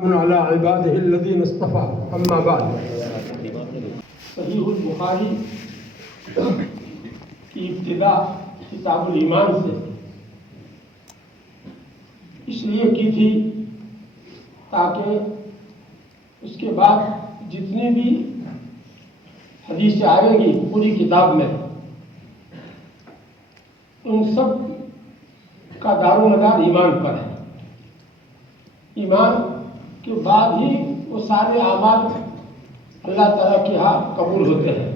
من على عباده الذين اصطفى اما بعد. صحیح البخاری کی ابتدا کتاب الایمان سے اس لیے کی تھی تاکہ اس کے بعد جتنی بھی حدیثیں آئیں گی پوری کتاب میں ان سب کا دار و مدار ایمان پر ہے. ایمان کے بعد ہی وہ سارے اعمال اللہ تعالیٰ کے ہاں قبول ہوتے ہیں.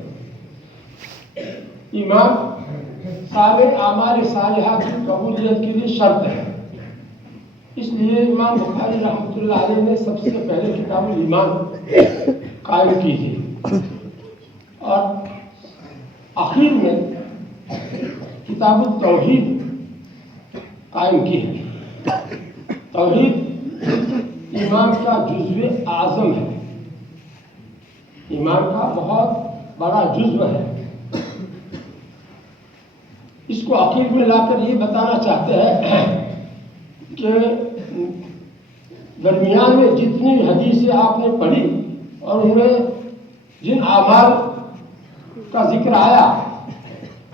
ایمان سارے اعمال صالحہ کی قبولیت کے لیے شرط ہے. اس لیے امام بخاری رحمۃ اللہ علیہ نے سب سے پہلے کتاب الایمان قائم کی تھی اور آخر میں کتاب التوحید قائم کی ہے. توحید ایمان کا جزو اعظم ہے. ایمان کا بہت بڑا جزو ہے. اس کو آخر میں لا کر یہ بتانا چاہتے ہیں کہ درمیان میں جتنی حدیثیں آپ نے پڑھی اور ان میں جن اعمال کا ذکر آیا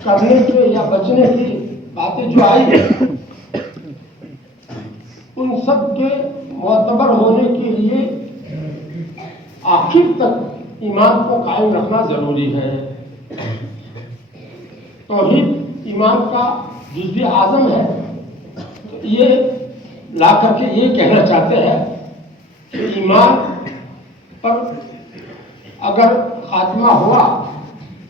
کرنے کے یا بچنے کی باتیں جو آئی ان سب کے معتبر ہونے کے لیے آخر تک ایمان کو قائم رکھنا ضروری ہے. توحید ایمان کا جزو اعظم ہے. یہ لا کر کے یہ کہنا چاہتے ہیں کہ ایمان پر اگر خاتمہ ہوا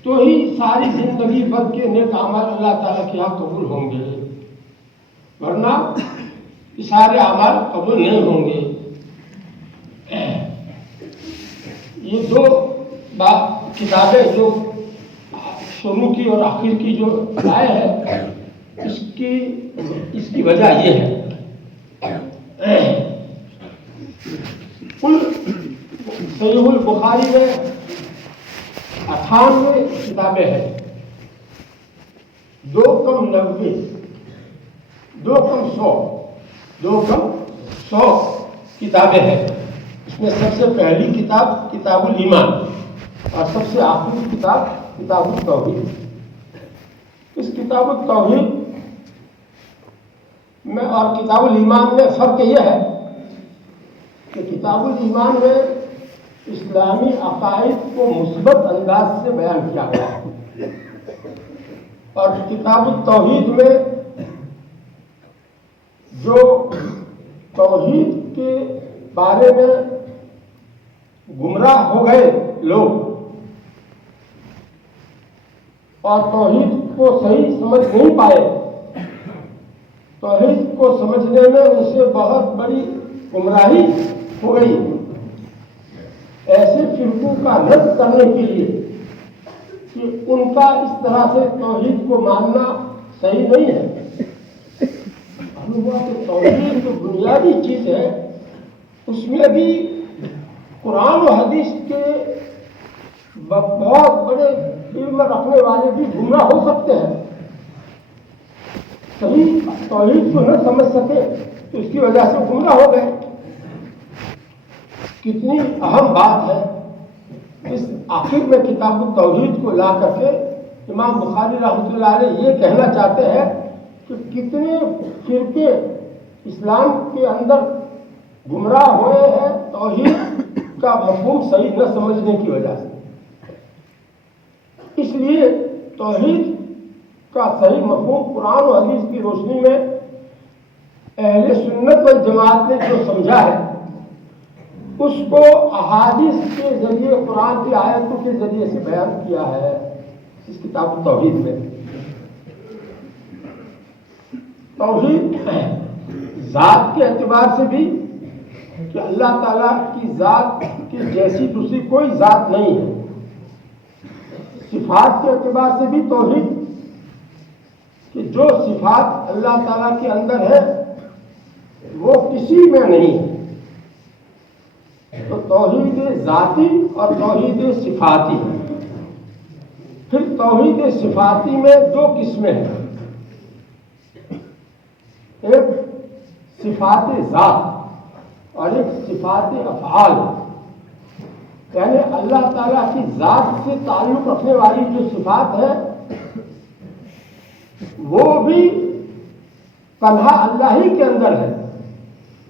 تو ہی ساری زندگی بھر کے نیک اعمال اللہ تعالیٰ کے یہاں قبول ہوں گے، ورنہ سارے اعمال قبول نہیں ہوں گے. یہ دو کتابیں جو شروع کی اور آخر کی جو آئے ہیں اس کی وجہ یہ ہے. صحیح البخاری میں 98 کتابیں ہیں. 2 کم 90 2 کم 100 2 کم 100 کتابیں ہیں. اس میں سب سے پہلی کتاب کتاب الایمان اور سب سے آخری کتاب کتاب التوحید. اس کتاب التوحید میں اور کتاب الایمان میں فرق یہ ہے کہ کتاب الایمان میں اسلامی عقائد کو مثبت انداز سے بیان کیا گیا ہے اور کتاب التوحید میں جو توحید کے بارے میں گمراہ ہو گئے لوگ اور توحید کو صحیح سمجھ نہیں پائے، توحید کو سمجھنے میں ان سے بہت بڑی گمراہی ہو گئی، ایسے فرقوں کا رد کرنے کے لیے کہ ان کا اس طرح سے توحید کو ماننا صحیح نہیں ہے. توحید جو بنیادی چیز ہے اس میں بھی قرآن و حدیث کے بہت بڑے علم رکھنے والے بھی گمراہ ہو سکتے ہیں. صحیح توحید کو نہ سمجھ سکے تو اس کی وجہ سے گمراہ ہو گئے. کتنی اہم بات ہے. اس آخر میں کتاب التوحید کو لا کر کے امام بخاری رحمۃ اللہ علیہ یہ کہنا چاہتے ہیں کہ کتنے فرقے اسلام کے اندر گمراہ ہوئے ہیں توحید کا مفہوم صحیح نہ سمجھنے کی وجہ سے. اس لیے توحید کا صحیح مفہوم قرآن و حدیث کی روشنی میں اہل سنت والجماعت نے جو سمجھا ہے اس کو احادیث کے ذریعے قرآن کی آیتوں کے ذریعے سے بیان کیا ہے اس کتاب التوحید میں. توحید ذات کے اعتبار سے بھی کہ اللہ تعالیٰ کی ذات کی جیسی دوسری کوئی ذات نہیں ہے. صفات کے اعتبار سے بھی توحید کہ جو صفات اللہ تعالیٰ کے اندر ہے وہ کسی میں نہیں ہے. تو توحید ذاتی اور توحید صفاتی. پھر توحید صفاتی میں 2 قسمیں ہیں. ایک صفات ذات اور ایک صفات افعال، یعنی اللہ تعالیٰ کی ذات سے تعلق رکھنے والی جو صفات ہے وہ بھی تنہا اللہ ہی کے اندر ہے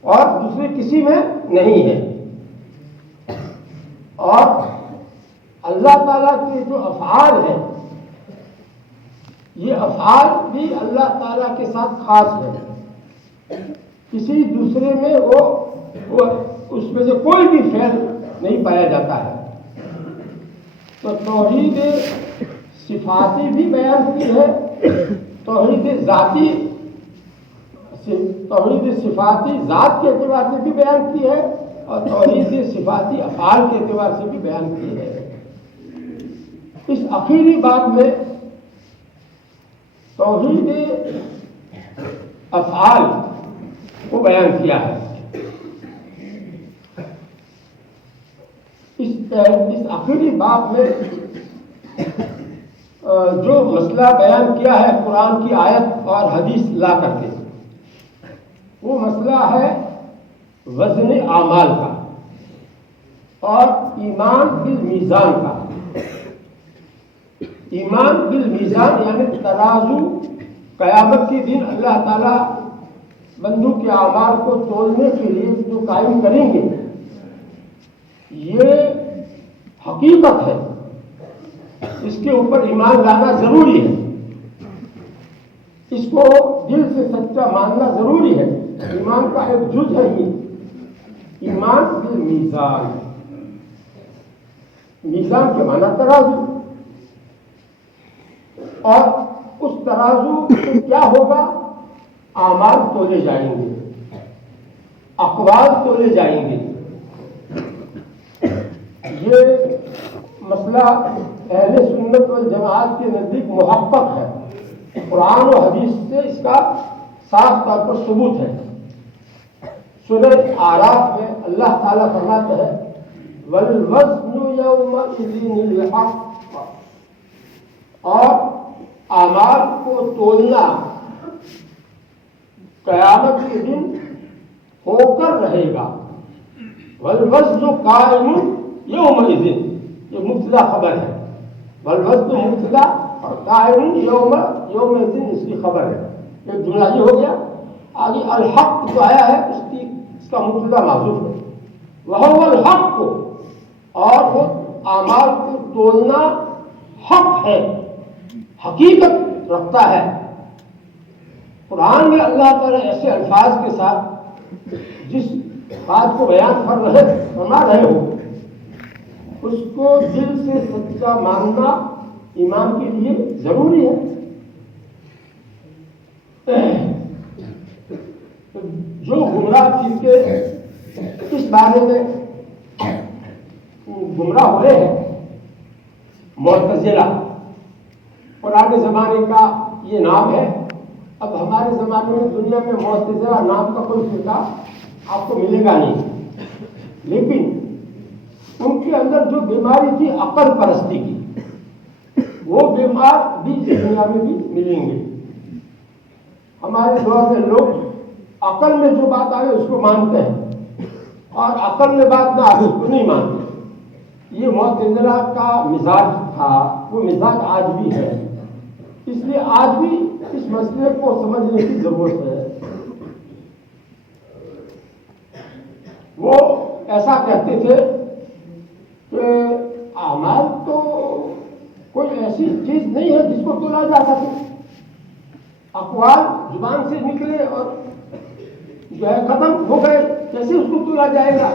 اور دوسرے کسی میں نہیں ہے. اور اللہ تعالیٰ کے جو افعال ہیں یہ افعال بھی اللہ تعالیٰ کے ساتھ خاص ہے. کسی دوسرے میں وہ اس میں سے کوئی بھی فعل نہیں پایا جاتا ہے. تو توحید صفاتی بھی بیان کی ہے، توحید ذاتی، توحید صفاتی ذات کے اعتبار سے بھی بیان کی ہے اور توحید صفاتی افعال کے اعتبار سے بھی بیان کی ہے. اس اخیری بات میں توحید افعال کو بیان کیا ہے. اس آخری باب میں جو مسئلہ بیان کیا ہے قرآن کی آیت اور حدیث لا کر کے، وہ مسئلہ ہے وزن اعمال کا اور ایمان بالمیزان کا. ایمان بالمیزان یعنی ترازو، قیامت کے دن اللہ تعالیٰ بندوں کے اعمال کو تولنے کے لیے جو قائم کریں گے، یہ حقیقت ہے، اس کے اوپر ایمان لانا ضروری ہے، اس کو دل سے سچا ماننا ضروری ہے. ایمان کا ایک جز ہے یہ ایمان بالمیزان. میزان کے معنی ترازو، اور اس ترازو سے کیا ہوگا؟ اعمال تولے جائیں گے، اقوال تولے جائیں گے. یہ مسئلہ اہل سنت والجماعت کے نزدیک محقق ہے، قرآن و حدیث سے اس کا صاف طور پر ثبوت ہے. سورہ اعراف میں اللہ تعالیٰ فرماتے ہیں وَالْوَزْنُ يَوْمَئِذٍ الْحَقُّ، اور اعمال کو تولنا قیامت کے دن ہو کر رہے گا. وَالْوَزْنُ قَائِمٌ یومئذ، یہ مبتدا خبر ہے. والوزن مبتدا اور قائم یومئذ اس کی خبر ہے. ایک جملہ یہ ہو گیا. آگے الحق جو آیا ہے اس کا مبتدا محذوف ہے. وہو الحق، اور وہ اعمال کو تولنا حق ہے، حقیقت رکھتا ہے. قرآن میں اللہ تعالیٰ ایسے الفاظ کے ساتھ جس بات کو بیان فرما رہے ہو اس کو دل سے سچا ماننا ایمان کے لیے ضروری ہے. جو گمراہ فرقے اس بارے میں گمراہ ہوئے ہیں، معتزلہ، پرانے زمانے کا یہ نام ہے. اب ہمارے زمانے میں دنیا میں معتزلہ نام کا کوئی فرقہ آپ کو ملے گا نہیں، لیکن ان کے اندر جو بیماری تھی عقل پرستی کی، وہ بیمار بھی دنیا میں بھی ملیں گے. ہمارے دور میں لوگ عقل میں جو بات آئے اس کو مانتے ہیں اور عقل میں بات نہ آئے اس کو نہیں مانتے. یہ معتزلہ کا مزاج تھا، وہ مزاج آج بھی ہے. اس لیے آج بھی اس مسئلے کو سمجھنے کی ضرورت ہے. وہ ایسا کہتے تھے کہ اعمال تو کوئی ایسی چیز نہیں ہے جس کو تولا جا سکے. اقوال زبان سے نکلے اور جو ہے ختم ہو گئے، کیسے اس کو تولا جائے گا؟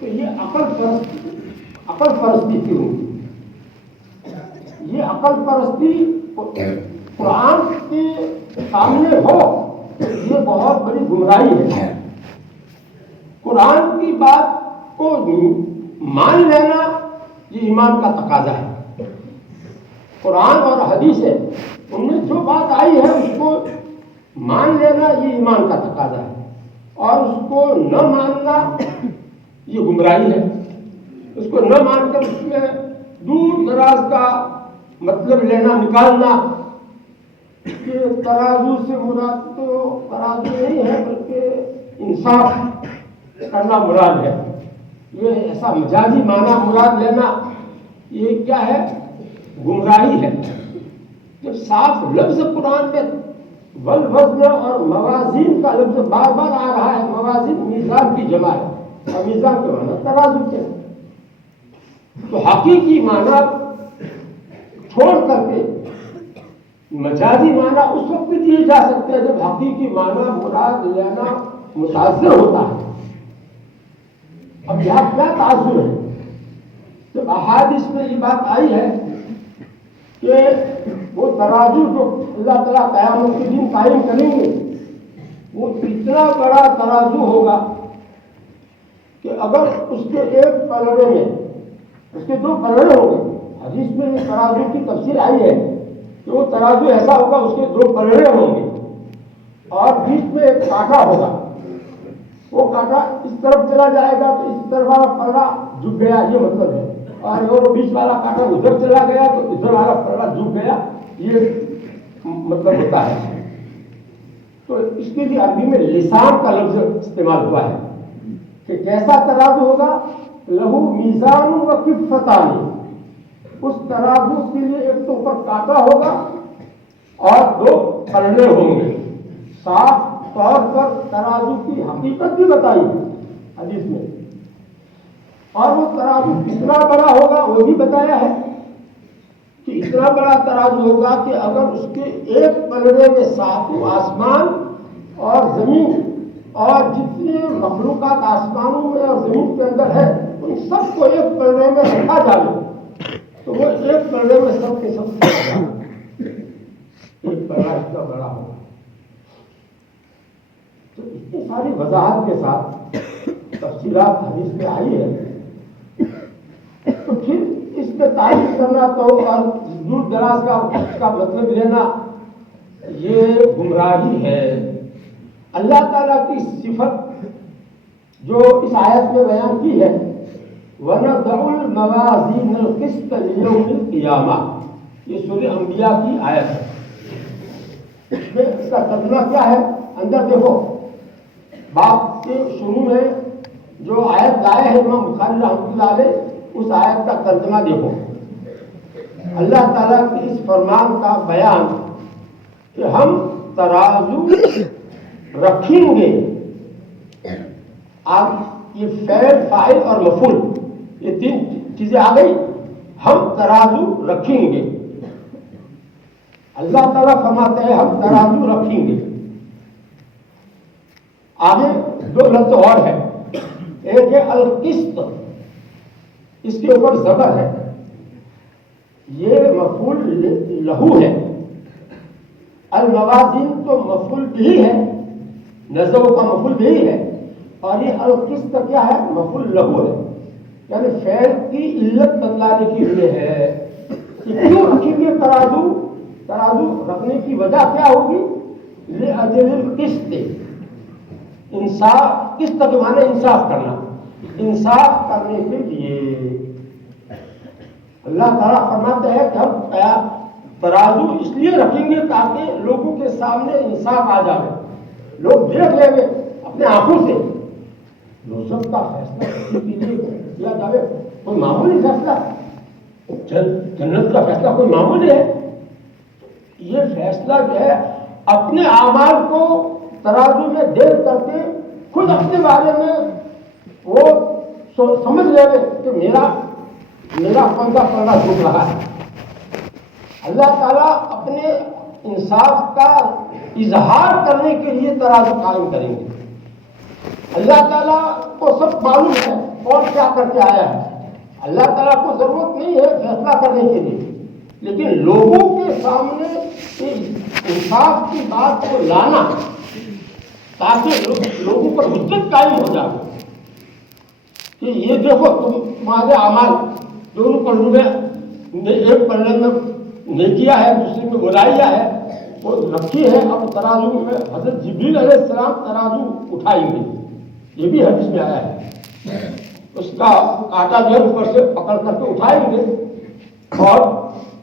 تو یہ عقل پرستی تھی ان کی. یہ عقل پرستی قرآن کے سامنے ہو یہ بہت بڑی گمراہی ہے. قرآن کی بات کو مان لینا یہ ایمان کا تقاضا ہے. قرآن اور حدیث ہے، ان میں جو بات آئی ہے اس کو مان لینا یہ ایمان کا تقاضا ہے، اور اس کو نہ ماننا یہ گمراہی ہے. اس کو نہ مان کر اس میں دور دراز کا مطلب لینا، نکالنا کہ ترازو سے مراد تو ترازو نہیں ہے بلکہ انصاف کرنا مراد ہے. یہ ایسا مجازی معنی مراد لینا یہ کیا ہے؟ گمراہی ہے. جب صاف لفظ قرآن میں والوزن اور موازین کا لفظ بار بار آ رہا ہے. موازین میزان کی جمع ہے اور میزان کے معنی ترازو کے. تو حقیقی معنی چھوڑ کر کے مجازی معنی اس وقت بھی دیے جا سکتے ہیں جب حقیقی معنی مراد لینا متاثر ہوتا ہے. اب یہاں کیا تعصب ہے؟ جب احادیث میں یہ بات آئی ہے کہ وہ ترازو جو اللہ تعالیٰ قیامت کے دن قائم کریں گے وہ اتنا بڑا ترازو ہوگا کہ اگر اس کے ایک پلڑے میں اس کے 2 پلڑے ہوں گے. حدیث میں یہ ترازو کی تفسیر آئی ہے کہ وہ ترازو ایسا ہوگا اس کے 2 پلڑے ہوں گے اور بیچ میں ایک کانٹا ہوگا. وہ کانٹا اس طرف چلا جائے گا تو اس طرف والا پلڑا جھک گیا، یہ مطلب ہے. اور اگر وہ بیچ والا کانٹا ادھر چلا گیا تو ادھر والا پلڑا جھک گیا، یہ مطلب ہوتا ہے. تو اس کے لیے عربی میں لسان کا لفظ استعمال ہوا ہے کہ کیسا ترازو ہوگا؟ لہو میزان و کفتان. اس ترازو کے لیے ایک تو اوپر کانٹا ہوگا اور 2 پلڑے ہوں گے. صاف طور پر ترازو کی حقیقت بھی بتائی حدیث میں، اور وہ ترازو کتنا بڑا ہوگا وہ بھی بتایا ہے کہ اتنا بڑا ترازو ہوگا کہ اگر اس کے ایک پلڑے میں 7 آسمان اور زمین اور جتنے مخلوقات آسمانوں میں اور زمین کے اندر ہے ان سب کو ایک پلڑے میں رکھا جائے تو وہ ایک پلڑے میں سب کے سب ایک پلڑا اتنا بڑا ہوگا. تو اتنی ساری وضاحت کے ساتھ تفصیلات حدیث میں آئی ہے. تو پھر اس پہ تعریف کرنا تو اور دور دراز کا مطلب لینا یہ گمراہی ہے. اللہ تعالیٰ کی صفت جو اس آیت میں بیان کی ہے وَنَضَعُ الْمَوَازِينَ الْقِسْطَ لِيَوْمِ الْقِيَامَةِ، یہ سورہ انبیاء کی آیت ہے. اس میں اس کا ترجمہ کیا ہے؟ اندر دیکھو، باب کے شروع میں جو آیت لائے ہے امام بخاری رحمۃ اللہ علیہ، اس آیت کا ترجمہ دیکھو. اللہ تعالیٰ کے اس فرمان کا بیان کہ ہم ترازو رکھیں گے. آپ یہ فعل، فاعل اور مفعول یہ 3 چیزیں آ گئی. ہم ترازو رکھیں گے. اللہ تعالیٰ فرماتے ہیں ہم ترازو رکھیں گے. آگے 2 لفظ اور ہے. ایک ہے القسط، اس کے اوپر زبر ہے، یہ مفعول لہو ہے. الموازین تو مفعول بھی ہے، نزو کا مفعول بھی ہے، اور یہ القسط کیا ہے؟ مفعول لہو ہے. یعنی فعل کی علت بتلانے کے لیے ہے کہ کیوں رکھیں گے ترازو. ترازو رکھنے کی وجہ کیا ہوگی؟ لأجل القسط، انصاف. قسط کے معنی انصاف کرنا، انصاف کرنے کے لیے. اللہ تعالیٰ فرماتے ہیں کہ ہم ترازو اس لیے رکھیں گے تاکہ لوگوں کے سامنے انصاف آ جائے. لوگ دیکھ لیں گے اپنے آنکھوں سے دوسروں کا فیصلہ کیا جائے. کوئی معمولی فیصلہ، جنت کا فیصلہ کوئی معمولی ہے. یہ فیصلہ جو ہے اپنے اعمال کو ترازو میں دیکھ کر کے خود اپنے بارے میں وہ سمجھ لے کہ میرا کون سا پلڑا جھک رہا ہے. اللہ تعالیٰ اپنے انصاف کا اظہار کرنے کے لیے ترازو قائم کریں گے. اللہ تعالیٰ کو سب معلوم ہے اور کیا کر کے آیا ہے. اللہ تعالیٰ کو ضرورت نہیں ہے فیصلہ کرنے کے لیے، لیکن لوگوں کے سامنے انصاف کی بات کو لانا تاکہ لوگوں پر حجت قائم ہو جائے کہ یہ دیکھو تمہارے اعمال دونوں پلڑوں میں، ایک پلڑے میں نیکیاں ہے دوسرے میں برائیاں ہے، وہ رکھی ہے. اب ترازو میں حضرت جبریل علیہ السلام ترازو اٹھائیں گے. یہ بھی حدیث میں آیا ہے. اس کا کانٹا جو ہے اوپر سے پکڑ کر کے اٹھائیں گے اور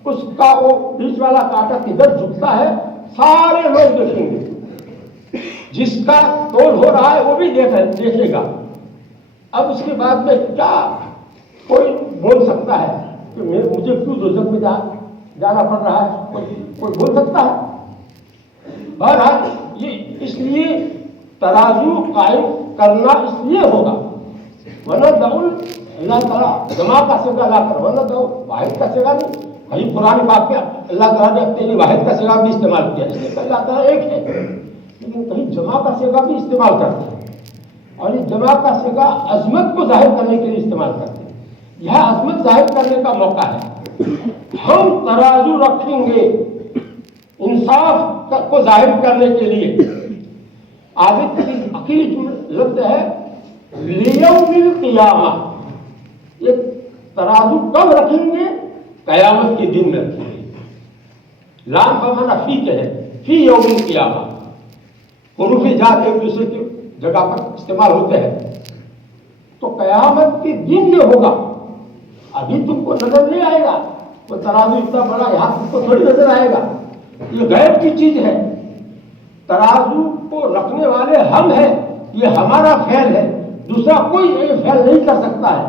اس کا وہ بیچ والا کانٹا کدھر جھکتا ہے سارے لوگ دیکھیں گے. جس کا تول ہو رہا ہے وہ بھی دیکھے گا اب اس کے بعد میں کیا کوئی بول سکتا ہے کہ مجھے کیوں دوزخ میں جانا پڑ رہا ہے؟ کوئی بول سکتا ہے؟ بہرحال یہ اس لیے ترازو قائم کرنا اس لیے ہوگا، ورنہ اللہ تعالیٰ جمع کا سگا لا کر، ورنہ تو واحد کا سگا نہیں. وہی قرآن پاک میں اللہ تعالیٰ نے اپنے لیے واحد کا سگا بھی استعمال کیا، اس لیے کہ اللہ تعالیٰ ایک ہے، لیکن کہیں جمع کا سگا بھی استعمال کرتے ہیں، اور یہ جمع کا سگا عظمت کو ظاہر کرنے کے لیے استعمال کرتے ہیں. یہ عظمت ظاہر کرنے کا موقع ہے. ہم ترازو رکھیں گے انصاف کو ظاہر کرنے کے لیے. آگے کی اخیری لفظ ہے لیوم القیامہ. یہ ترازو کب رکھیں گے؟ قیامت کے دن میں رکھیں گے. لام بمانا فی کے ہے، فی یوم القیامہ. حروف جات ایک دوسرے کی جگہ پر استعمال ہوتے ہیں. تو قیامت کے دن میں ہوگا. ابھی تم کو نظر نہیں آئے گا، وہ ترازو اتنا بڑا یہاں تم کو تھوڑی نظر آئے گا، یہ غیب کی چیز ہے. ترازو کو رکھنے والے ہم ہیں، یہ ہمارا فعل ہے، دوسرا کوئی یہ فعل نہیں کر سکتا ہے.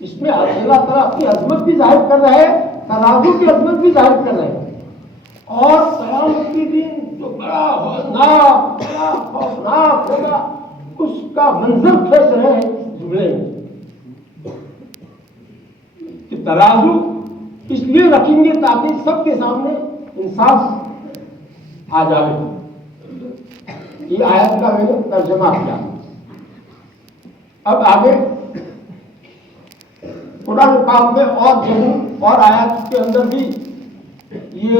اس میں اللہ تعالیٰ اپنی عظمت بھی ظاہر کر رہے ہیں، ترازو کی عظمت بھی ظاہر کر رہے ہیں. اور قیامت کے دن جو بڑا خوفناک ہوگا اس کا منظر کھینچ رہے ہیں اس جملے میں کہ ترازو اس لیے رکھیں گے تاکہ سب کے سامنے انصاف آ جائے. یہ آیت کا میں نے ترجمہ کیا. اب آگے قرآن پاک میں اور جگہ اور آیات کے اندر بھی یہ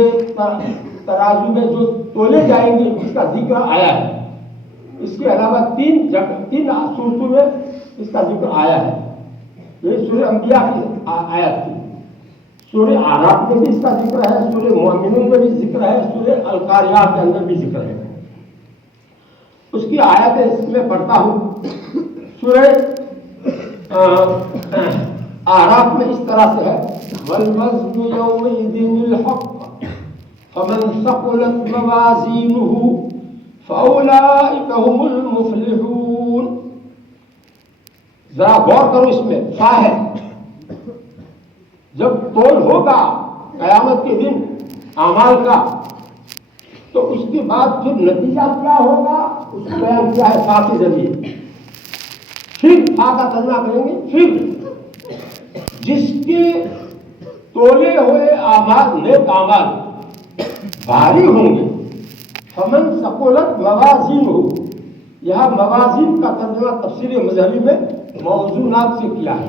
ترازو میں جو تولے جائیں گے اس کا ذکر آیا ہے. اس کے علاوہ تین صورتوں میں اس کا ذکر آیا ہے. یہ سورہ انبیاء کی آیت تھی. سورہ اعراف میں بھی اس کا ذکر ہے، سورہ مومنون میں بھی ذکر ہے، سورہ القاریات کے اندر بھی ذکر ہے. اس کی آیتیں اس میں پڑھتا ہوں. سورہ اعراف میں اس طرح سے ہے والوزن یومئذ الحق فمن ثقلت موازینہ فاولئک هم المفلحون. ذرا غور کرو، اس میں فا ہے. جب تول ہوگا قیامت کے دن اعمال کا تو اس کے بعد پھر نتیجہ کیا ہوگا اس کو بیان کیا ہے فا کے ذریعے. پھر فا کا ترجمہ کریں گے. پھر جس کے تولے ہوئے اعمال نیک اعمال بھاری ہوں گے فمن ثقلت موازینہ. یہاں موازین کا ترجمہ تفسیر مظہری میں موضوعات سے کیا ہے،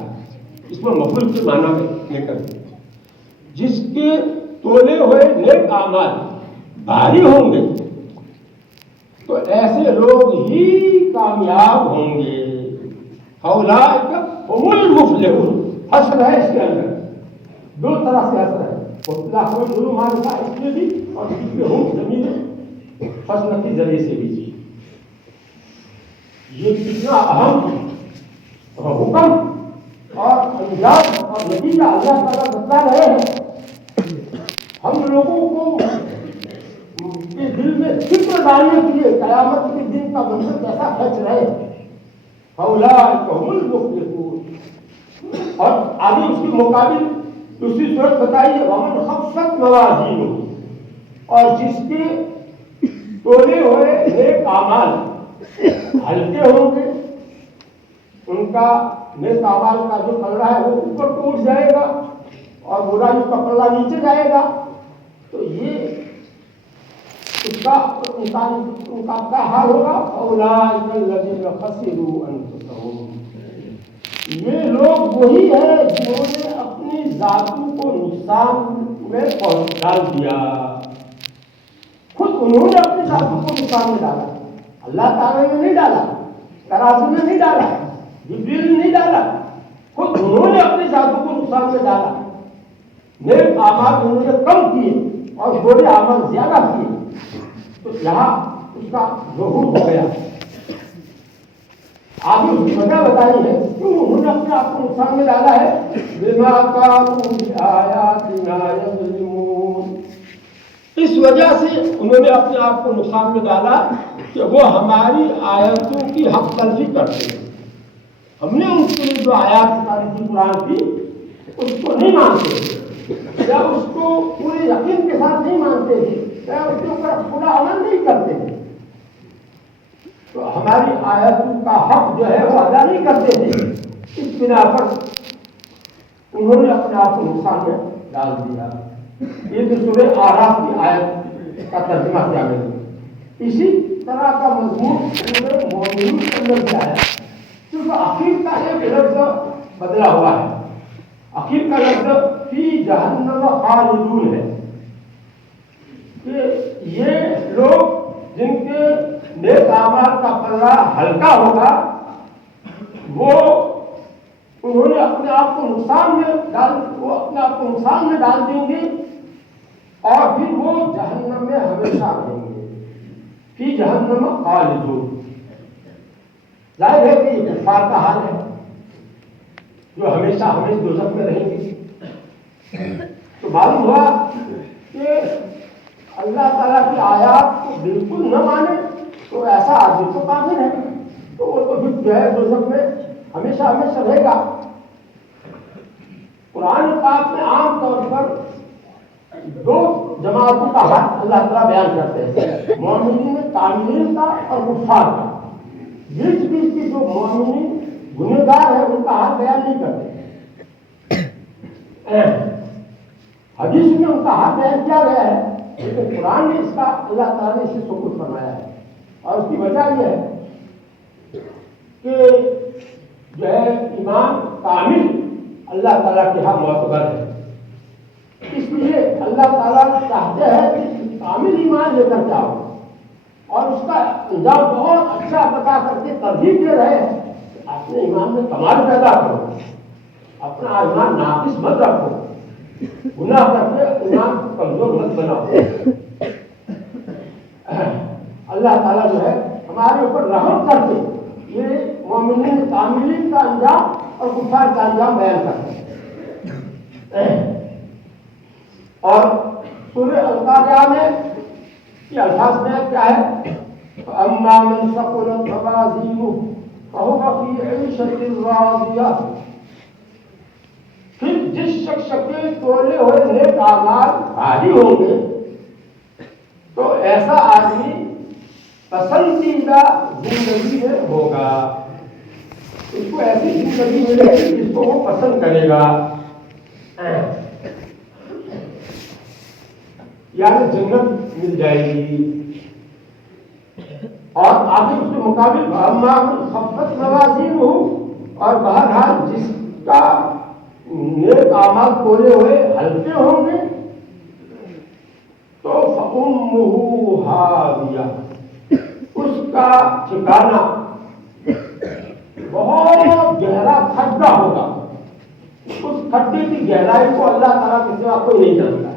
اس میں مفعول کے معنی میں لے کر جس کے تولے ہوئے نیک اعمال بھاری ہوں گے تو ایسے لوگ ہی کامیاب ہوں گے. اولئک هم المفلحون. حسن ہے اس کے اندر دو طرح سے حسن ہے. مطلق کوئی دونوں معنی تھا اس میں بھی اور اس میں ہوں زمین حسن کے ذریعے سے بھی. یہ کتنا اہم حکم اور انجام اور نتیجہ اللہ تعالیٰ بتا رہے ہیں. ہم لوگوں کو کے دل میں فکر ڈالنے کے لیے قیامت کے دن کا منظر کیسا کھینچ رہے ہیں. اولئک هم المفلحون. اور آگے اس کے مقابل دوسری صورت بتائیے ومن خفت موازینہ. اور جس کے تولے ہوئے نیک اعمال ہلکے ہوں گے ان کا نیک اعمال کا جو پلڑا ہے وہ اوپر کو اٹھ جائے گا اور برائیوں کا پلڑا نیچے جائے گا. تو یہ اس کا ان کا کیا حال ہوگا. اولئک الذین خسروا انفسهم. یہ لوگ وہی ہیں جنہوں نے اپنی ذاتوں کو نقصان میں ڈال دیا. خود انہوں نے اپنی ذاتوں کو نقصان میں ڈالا. اللہ تعالیٰ نے نہیں ڈالا، ترازو نے نہیں ڈالا، جبریل نے نہیں ڈالا. خود انہوں نے اپنی ذاتوں کو نقصان میں ڈالا. نیک اعمال انہوں نے کم کیے اور برے اعمال زیادہ کیے. تو یہاں اس کا ظہور ہو گیا. آگے اس کی وجہ بتائی ہے کیوں انہوں نے اپنے آپ کو نقصان میں ڈالا ہے. بما كانوا بآياتنا يظلمون. اس وجہ سے انہوں نے اپنے آپ کو نقصان میں ڈالا کہ وہ ہماری آیتوں کی حق تلفی کرتے ہیں. ہم نے اس کے جو آیات اتاری تھی قرآن کی اس کو نہیں مانتے یا اس کو پورے یقین کے ساتھ نہیں مانتے تھے یا اس کے اوپر پورا عمل نہیں کرتے تھے تو ہماری آیتوں کا حق جو ہے وہ ادا نہیں کرتے تھے، اس بنا پر انہوں نے اپنے آپ کو نقصان میں ڈال دیا۔ یہ تو سورہ اعراف کی آیت کا ترجمہ کیا گیا۔ اسی طرح کا مضمون سورہ مومنون کے اندر بھی آیا، صرف آخر کا ایک لفظ بدلا ہوا ہے۔ آخر کا لفظ فی جہنم خالدون ہے کہ یہ لوگ جن کے نیک اعمال کا پلہ ہلکا ہوگا وہ انہوں نے اپنے آپ کو نقصان میں ڈال دیں گے اور پھر وہ جہنم میں ہمیشہ رہیں گے۔ فی جہنم خالدون، ظاہر ہے کہ یہ کفار کا حال ہے جو ہمیشہ دوزخ میں رہیں گے۔ تو معلوم ہوا کہ اللہ تعالیٰ کی آیات کو بالکل نہ مانے تو ایسا آدمی تو کافر ہے، تو وہ تو پھر جو ہے دوزخ میں ہمیشہ رہے گا۔ قرآن پاک میں عام طور پر دو جماعتوں کا حق اللہ تعالیٰ بیان کرتے ہیں، مومنین کاملین کا اور کفار کا۔ بیچ کی جو مومنین گنہگار ہے ان کا حق بیان نہیں کرتے، حدیث میں ان کا حق بیان کیا گیا ہے، لیکن قرآن نے اس کا اللہ تعالیٰ نے اسے سکوت فرمایا ہے۔ اور اس کی وجہ یہ ہے کہ جو ہے ایمان کامل اللہ تعالیٰ کے ہاں معتبر ہے، اس لیے اللہ تعالیٰ چاہتے ہیں کہ کامل ایمان لے کر جاؤ اور اس کا انجام بہت اچھا بتا کر کے ترغیب دے رہے ہیں کہ اپنے ایمان میں کمال پیدا کرو، اپنا ایمان ناقص مت رکھو، گناہ کر کے ایمان کو کمزور مت بناؤ۔ اللہ تعالیٰ جو ہے ہمارے اوپر رحم کر کے یہ مومنین کاملین کا انجام اور کفار کا انجام بیان کرتے ہیں۔ اور سورہ القاریہ میں یہ الفاظ میں کیا ہے، فَأَمَّا مَنْ ثَقُلَتْ مَوَازِینُهُ فَهُوَ فِي عِیشَةٍ رَاضِیَةٍ، پھر جس شخص کے تولے ہوئے نیک اعمال بھاری ہوں گے تو ایسا آدمی پسندیدہ زندگی میں ہوگا، اس کو ایسی زندگی ملے گی جس کو وہ پسند کرے گا، یعنی جنت مل جائے گی۔ اور آگے اس کے مقابل اما من خفت موازینہ، اور بہرحال جس کا نیک اعمال تولے ہوئے ہلکے ہوں گے تو فأمہ ہاویہ، اس کا ٹھکانہ بہت گہرا کھڈا ہوگا، اس کھڈے کی گہرائی کو اللہ تعالیٰ کے سوا کوئی نہیں جانتا ہے۔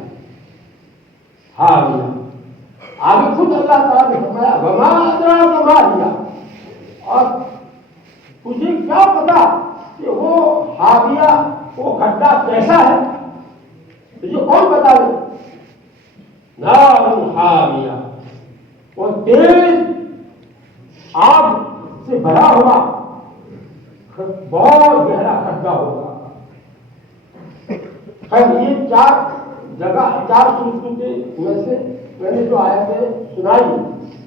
ہاویہ، آگے خود اللہ تعالیٰ نے فرمایا وما ادراک ما ہی، اور تجھے کیا پتا کہ وہ ہاویہ، وہ کھڈا کیسا ہے، تجھے کون بتا دے؟ نار حامیہ، وہ تیز آگ سے بھرا ہوا بہت گہرا کھڈا ہوگا۔ خیر یہ چار صورتوں کے میں سے میں نے جو آیتیں سنائی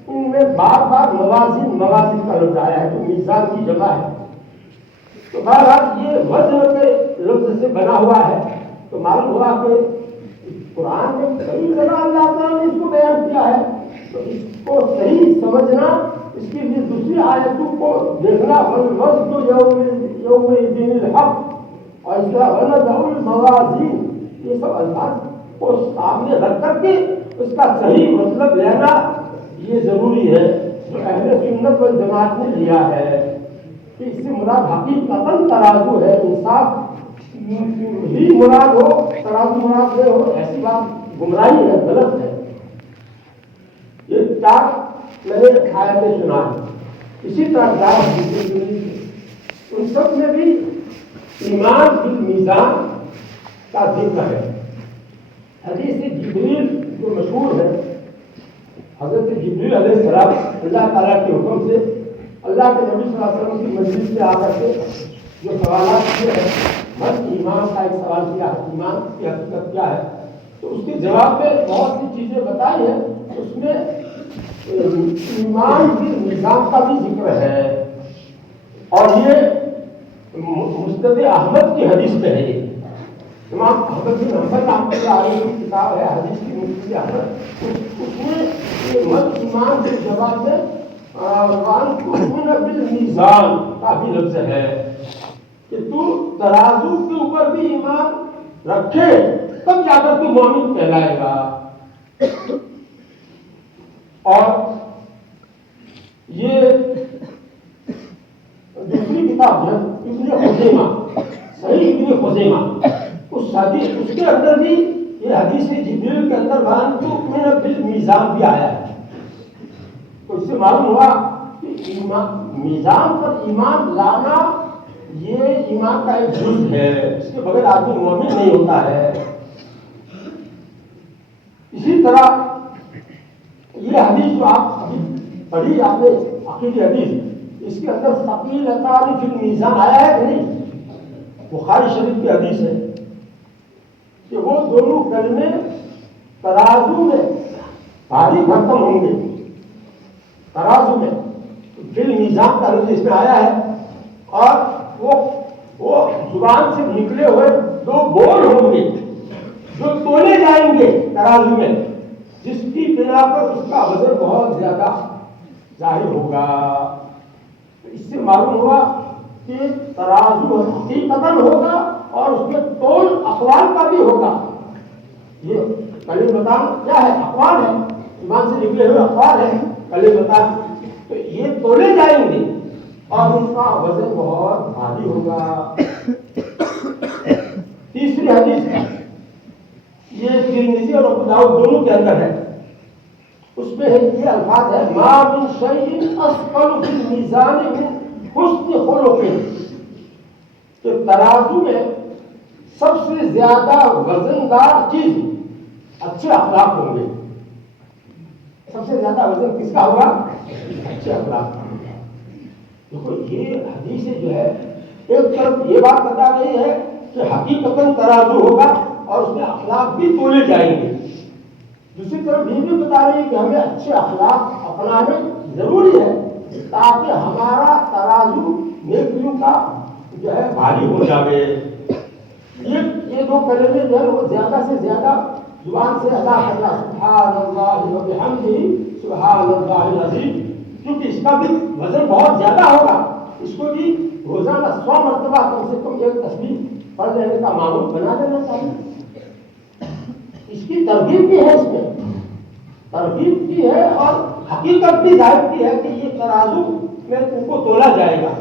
ان میں بار بار موازین کا لفظ آیا ہے جو میزان کی جمع ہے، تو بہرحال یہ وزن کے لفظ سے بنا ہوا ہے، تو معلوم ہوا کہ قرآن میں کئی جگہ اللہ تعالیٰ نے اس کو بیان کیا ہے، تو اس کو صحیح سمجھنا، اس کے لیے دوسری آیتوں کو دیکھنا، وَالْوَزْنُ يَوْمَئِذٍ الْحَقُّ، اور اس طرح وَنَضَعُ الْمَوَازِينَ، یہ سب الفاظ کو سامنے رکھ کر کے اس کا صحیح مطلب لینا یہ ضروری ہے، جو اہل سنت والجماعت نے لیا ہے کہ اس سے مراد حقیقتاً ترازو ہے، انصاف ہی مراد ہو، ترازو مراد نہ ہو، ایسی بات گمراہی ہے، غلط ہے۔ یہ چار میں نے آیتیں سنا ہے، اسی طرح ان سب میں بھی ایمان بالمیزان کا ذکر ہے۔ حدیث جبریل جو مشہور ہے، حضرت جبریل علیہ السلام اللہ تعالیٰ کے حکم سے اللہ کے نبی صلی اللہ علیہ وسلم کی مجلس سے آ کر کے جو سوالات کیے ہیں، بس ایمان کا ایک سوال کیا ہے، ایمان کی حقیقت کیا ہے، تو اس کے جواب میں بہت سی چیزیں بتائی ہیں. اس میں ایمان کے نظام کا بھی ذکر ہے، اور یہ مسند احمد کی حدیث میں ہے. یہ امام احمد بن حنبل رحمۃ اللہ علیہ کی کتاب ہے حدیث کی مسند احمد، اس میں یہ ایمان کے جواب میں بالمیزان کا بھی لفظ ہے کہ تو ترازو کے اوپر بھی ایمان رکھے تب جا کر تو مومن کہلائے گا. اور یہ دوسری کتاب ہے ابن خزیمہ، صحیح ابن خزیمہ، اس کے اندر بھی یہ حدیث جبریل کے اندر بیان تؤمن بالمیزان بھی آیا ہے. تو اس سے معلوم ہوا کہ میزان پر ایمان لانا یہ ایمان کا ایک جزء ہے، اس کے بغیر آدمی مومن نہیں ہوتا ہے. اسی طرح یہ حدیث جو آپ ابھی پڑھی آپ نے عقیدی حدیث، اس کے اندر ثقیلتان فی المیزان آیا ہے کہ نہیں؟ بخاری شریف کی حدیث ہے کہ وہ دونوں کلمے ترازو میں بھاری بھرکم ہوں گے. ترازو میں فی المیزان کا لفظ اس میں آیا ہے، اور وہ زبان سے نکلے ہوئے دو بول ہوں گے جو تولے جائیں گے ترازو میں، جس کی بنا پر اس کا وزن بہت زیادہ ظاہر ہوگا. اس سے معلوم ہوا کہ ترازو حقیقتاً ہوگا اور اس میں تول اقوال کا بھی ہوگا. یہ کلمتان کیا ہے؟ اقوال ہے، ایمان سے نکلے ہوئے اقوال ہے کلمتان. تو یہ تولے جائیں گے اور ان کا وزن بہت بھاری ہوگا. تیسری حدیث یہ ترمذی اور ابو داؤد دونوں کے اندر ہے، اس میں یہ الفاظ ہے ما من شیء اثقل فی المیزان من حسن خلق، کہ ترازو میں سب سے زیادہ وزندار چیز اچھے اخلاق ہوں گے. سب سے زیادہ وزن کس کا ہوگا؟ اچھے اخلاق. دیکھو یہ حدیث جو ہے ایک طرف یہ بات بتا رہی ہے کہ حقیقتاً ترازو ہوگا اور اس میں اخلاق بھی تولے جائیں گے، دوسری طرف یہ بھی بتا رہی ہے کہ ہمیں اچھے اخلاق اپنانے ضروری ہے تاکہ ہمارا ترازو نیکیوں کا جو ہے بھاری ہو جائے. یہ دو کلمے جو ہے وہ زیادہ سے زیادہ زبان سے ادا کرنا، سبحان اللہ و بحمدہ سبحان اللہ العظیم، کیونکہ اس کا بھی وزن بہت زیادہ ہوگا. اس کو بھی روزانہ 100 مرتبہ کم سے کم ایک تسبیح پڑھ لینے کا معمول بنا دینا چاہیے. اس کی ترغیب بھی ہے، اس میں ترغیب بھی ہے اور حقیقت بھی ظاہر کی ہے کہ یہ ترازو میں ان کو تولا جائے گا.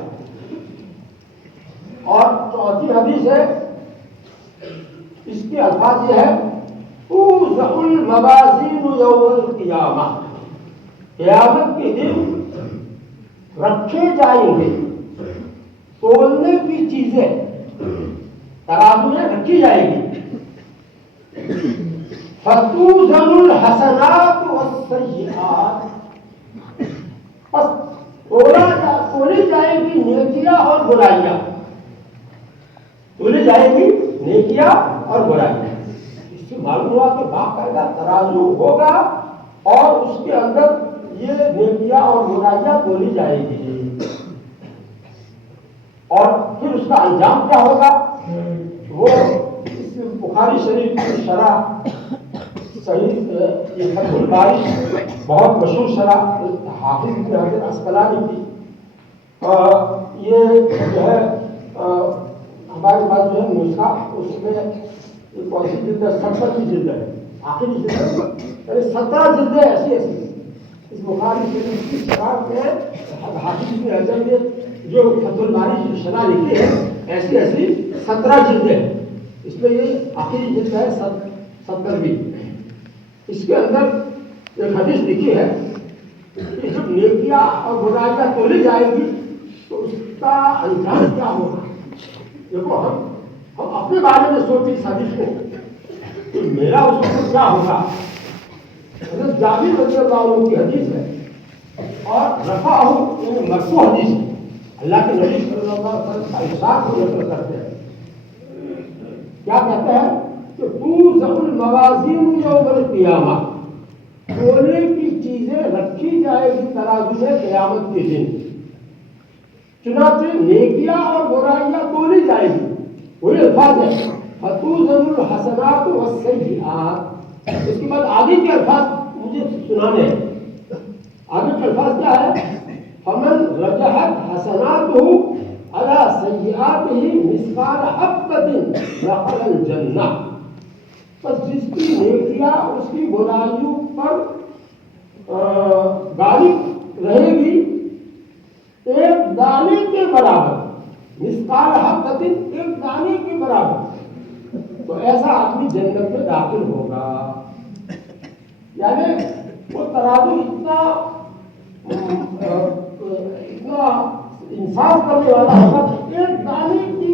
اور چوتھی حدیث ہے، اس کے الفاظ یہ ہے توزع الموازین یوم القیامہ، قیامت کے دن رکھے جائیں گے تولنے کی چیزیں، ترازو میں رکھی جائے گی. فتوزن الحسنات والسیئات، بس تولی جائے گی نیکیاں اور برائیاں، تولی جائے گی نیکیاں اور برائیاں. اس سے معلوم ہوا کہ باقاعدہ ترازو ہوگا اور اس کے اندر یہ نیکیاں اور برائیاں تولی جائے گی. اور پھر اس کا انجام کیا ہوگا؟ وہ اس بخاری شریف کی شرح صحیح یہ فتح الباری بہت مشہور شرح حافظ ابن حجر عسقلانی کی. یہ جو ہے ہمارے پاس جو ہے نسخہ، اس میں کون سی جلد ہے؟ 70 کی جلد ہے، آخری جلد ہے، 17 جلدیں ایسی ایسی اس بخاری شریف کی شرح میں حافظ ابن حجر نے جو فتح الباری کی شرح لکھی ہے ایسی ایسی 17 جلدیں. اس میں یہ آخری جلد ہے 70ویں. اس کے اندر ایک حدیث لکھی ہے کہ جب نیکیاں اور برائیاں تولی جائیں گی تو اس کا انجام کیا ہوگا. دیکھو ہم اپنے بارے میں سوچیں اس حدیث کو کہ میرا اس وقت کیا ہوگا. حضرت جابر رضی اللہ عنہ کی حدیث ہے اور رفعہ یعنی مرفوع حدیث ہے. اللہ کے نبی صلی اللہ علیہ وسلم کا ارشاد کو نقل کرتے ہیں، کیا کہتے ہیں کہ توزع الموازین یوم القیامہ، تولنے کی چیزیں رکھی جائے گی ترازو میں قیامت کے دن، چنانچہ نیکیاں اور برائیاں تولی جائے گی. وہی الفاظ ہے فتوزن الحسنات والسیئات. اس کے بعد آگے کے الفاظ مجھے سنانے ہیں. آگے کے الفاظ کیا ہے؟ فمن رجحت حسناته على سیئاته مثقال حبۃ دخل الجنہ. بس جس کی نیکیاں اس کی برائیوں پر غالب رہے گی ایک دانے کے برابر، مثقال حبۃ، ایک دانے کے برابر، تو ایسا آدمی جنت میں داخل ہوگا. یعنی وہ ترازو اتنا انصاف کرنے والا ہوگا کہ ایک دانے کی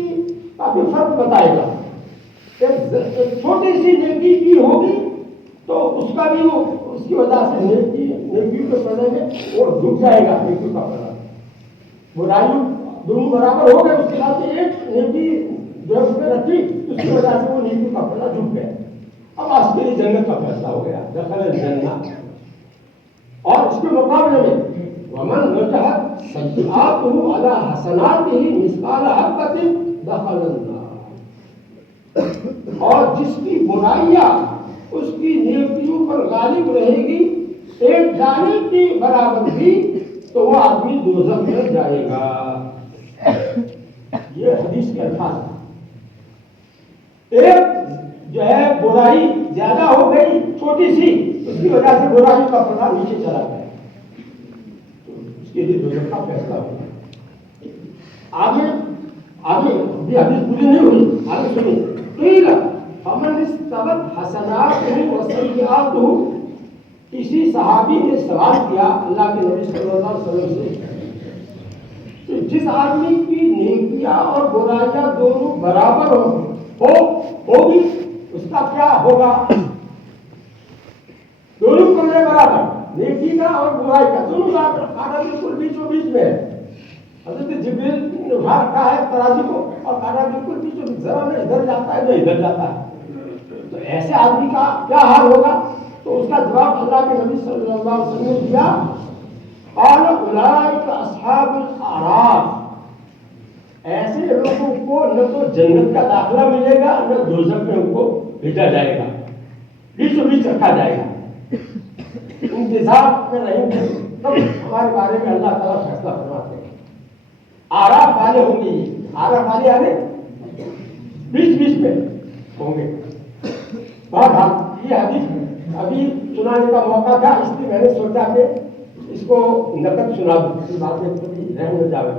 کا بھی فرق بتائے گا. ایک چھوٹی سی نیکی کی ہوگی تو اس کا بھی وہ اس کی وجہ سے نیکی کے پڑھنے میں وہ جھک جائے گا. نیکی کا پڑھا برائیوں دونوں برابر ہو گئے، اس کے بعد ایک نیکی جو اس میں رکھی اس کی وجہ سے وہ نیکی کا پڑھا جھک گئے. اب اس کے لیے جنت کا فیصلہ ہو گیا، دخل الجنہ. اور اس کے مقابلے میں ومن رجحت سیئاتہ علی حسناتہ مثقال حبۃ دخل النار. اور جس کی برائیاں اس کی نیکیوں پر غالب رہے گی ایک دانے کی برابر بھی، تو وہ آدمی دوزخ میں جائے گا. یہ حدیث کے الفاظ ہیں. ایک جو ہے برائی زیادہ ہو گئی چھوٹی سی، اس کی وجہ سے برائی کا پردہ نیچے چلا گیا، اس کے لیے دوزخ کا فیصلہ ہوگا. آگے بھی حدیث پوری نہیں ہوئی، آگے سنیے. قیل فمن استوت حسناتہ وسیئاتہ. کسی صحابی نے سوال کیا اللہ کے نبی صلی اللہ علیہ وسلم سے کہ جس آدمی کی نیکیاں اور برائیاں دونوں برابر ہوگی اس کا کیا ہوگا؟ دونوں کمرے برابر، نیکی کا اور برائی کا دونوں برابر، کانٹا بالکل بیچوں بیچ میں ہے. حضرت جبریل نے اٹھا رکھا ہے ترازو کو اور کانٹا بالکل بیچوں بیچ، ذرا نہ ادھر جاتا ہے نہ ادھر جاتا ہے. تو ایسے آدمی کا کیا حال ہوگا؟ تو اس کا جواب اللہ کے نبی صلی اللہ علیہ وسلم نے دیا، قال اولئک اصحاب الاعراف. ایسے لوگوں کو نہ تو جنت کا داخلہ ملے گا نہ دوزخ میں ان کو بھیجا جائے گا، بیچوں بیچ رکھا جائے گا. انتظار میں رہیں گے تب ہمارے بارے میں اللہ تعالیٰ فیصلہ فرماتے ہیں. اعراف والے ہوں گے، اعراف والے آنے بیچ بیچ میں ہوں گے. بہت یہ حدیث ابھی سنانے کا موقع تھا، اس لیے میں نے سوچا کہ اس کو نقل سنا دوں، اس بات میں رہن ہو جائے.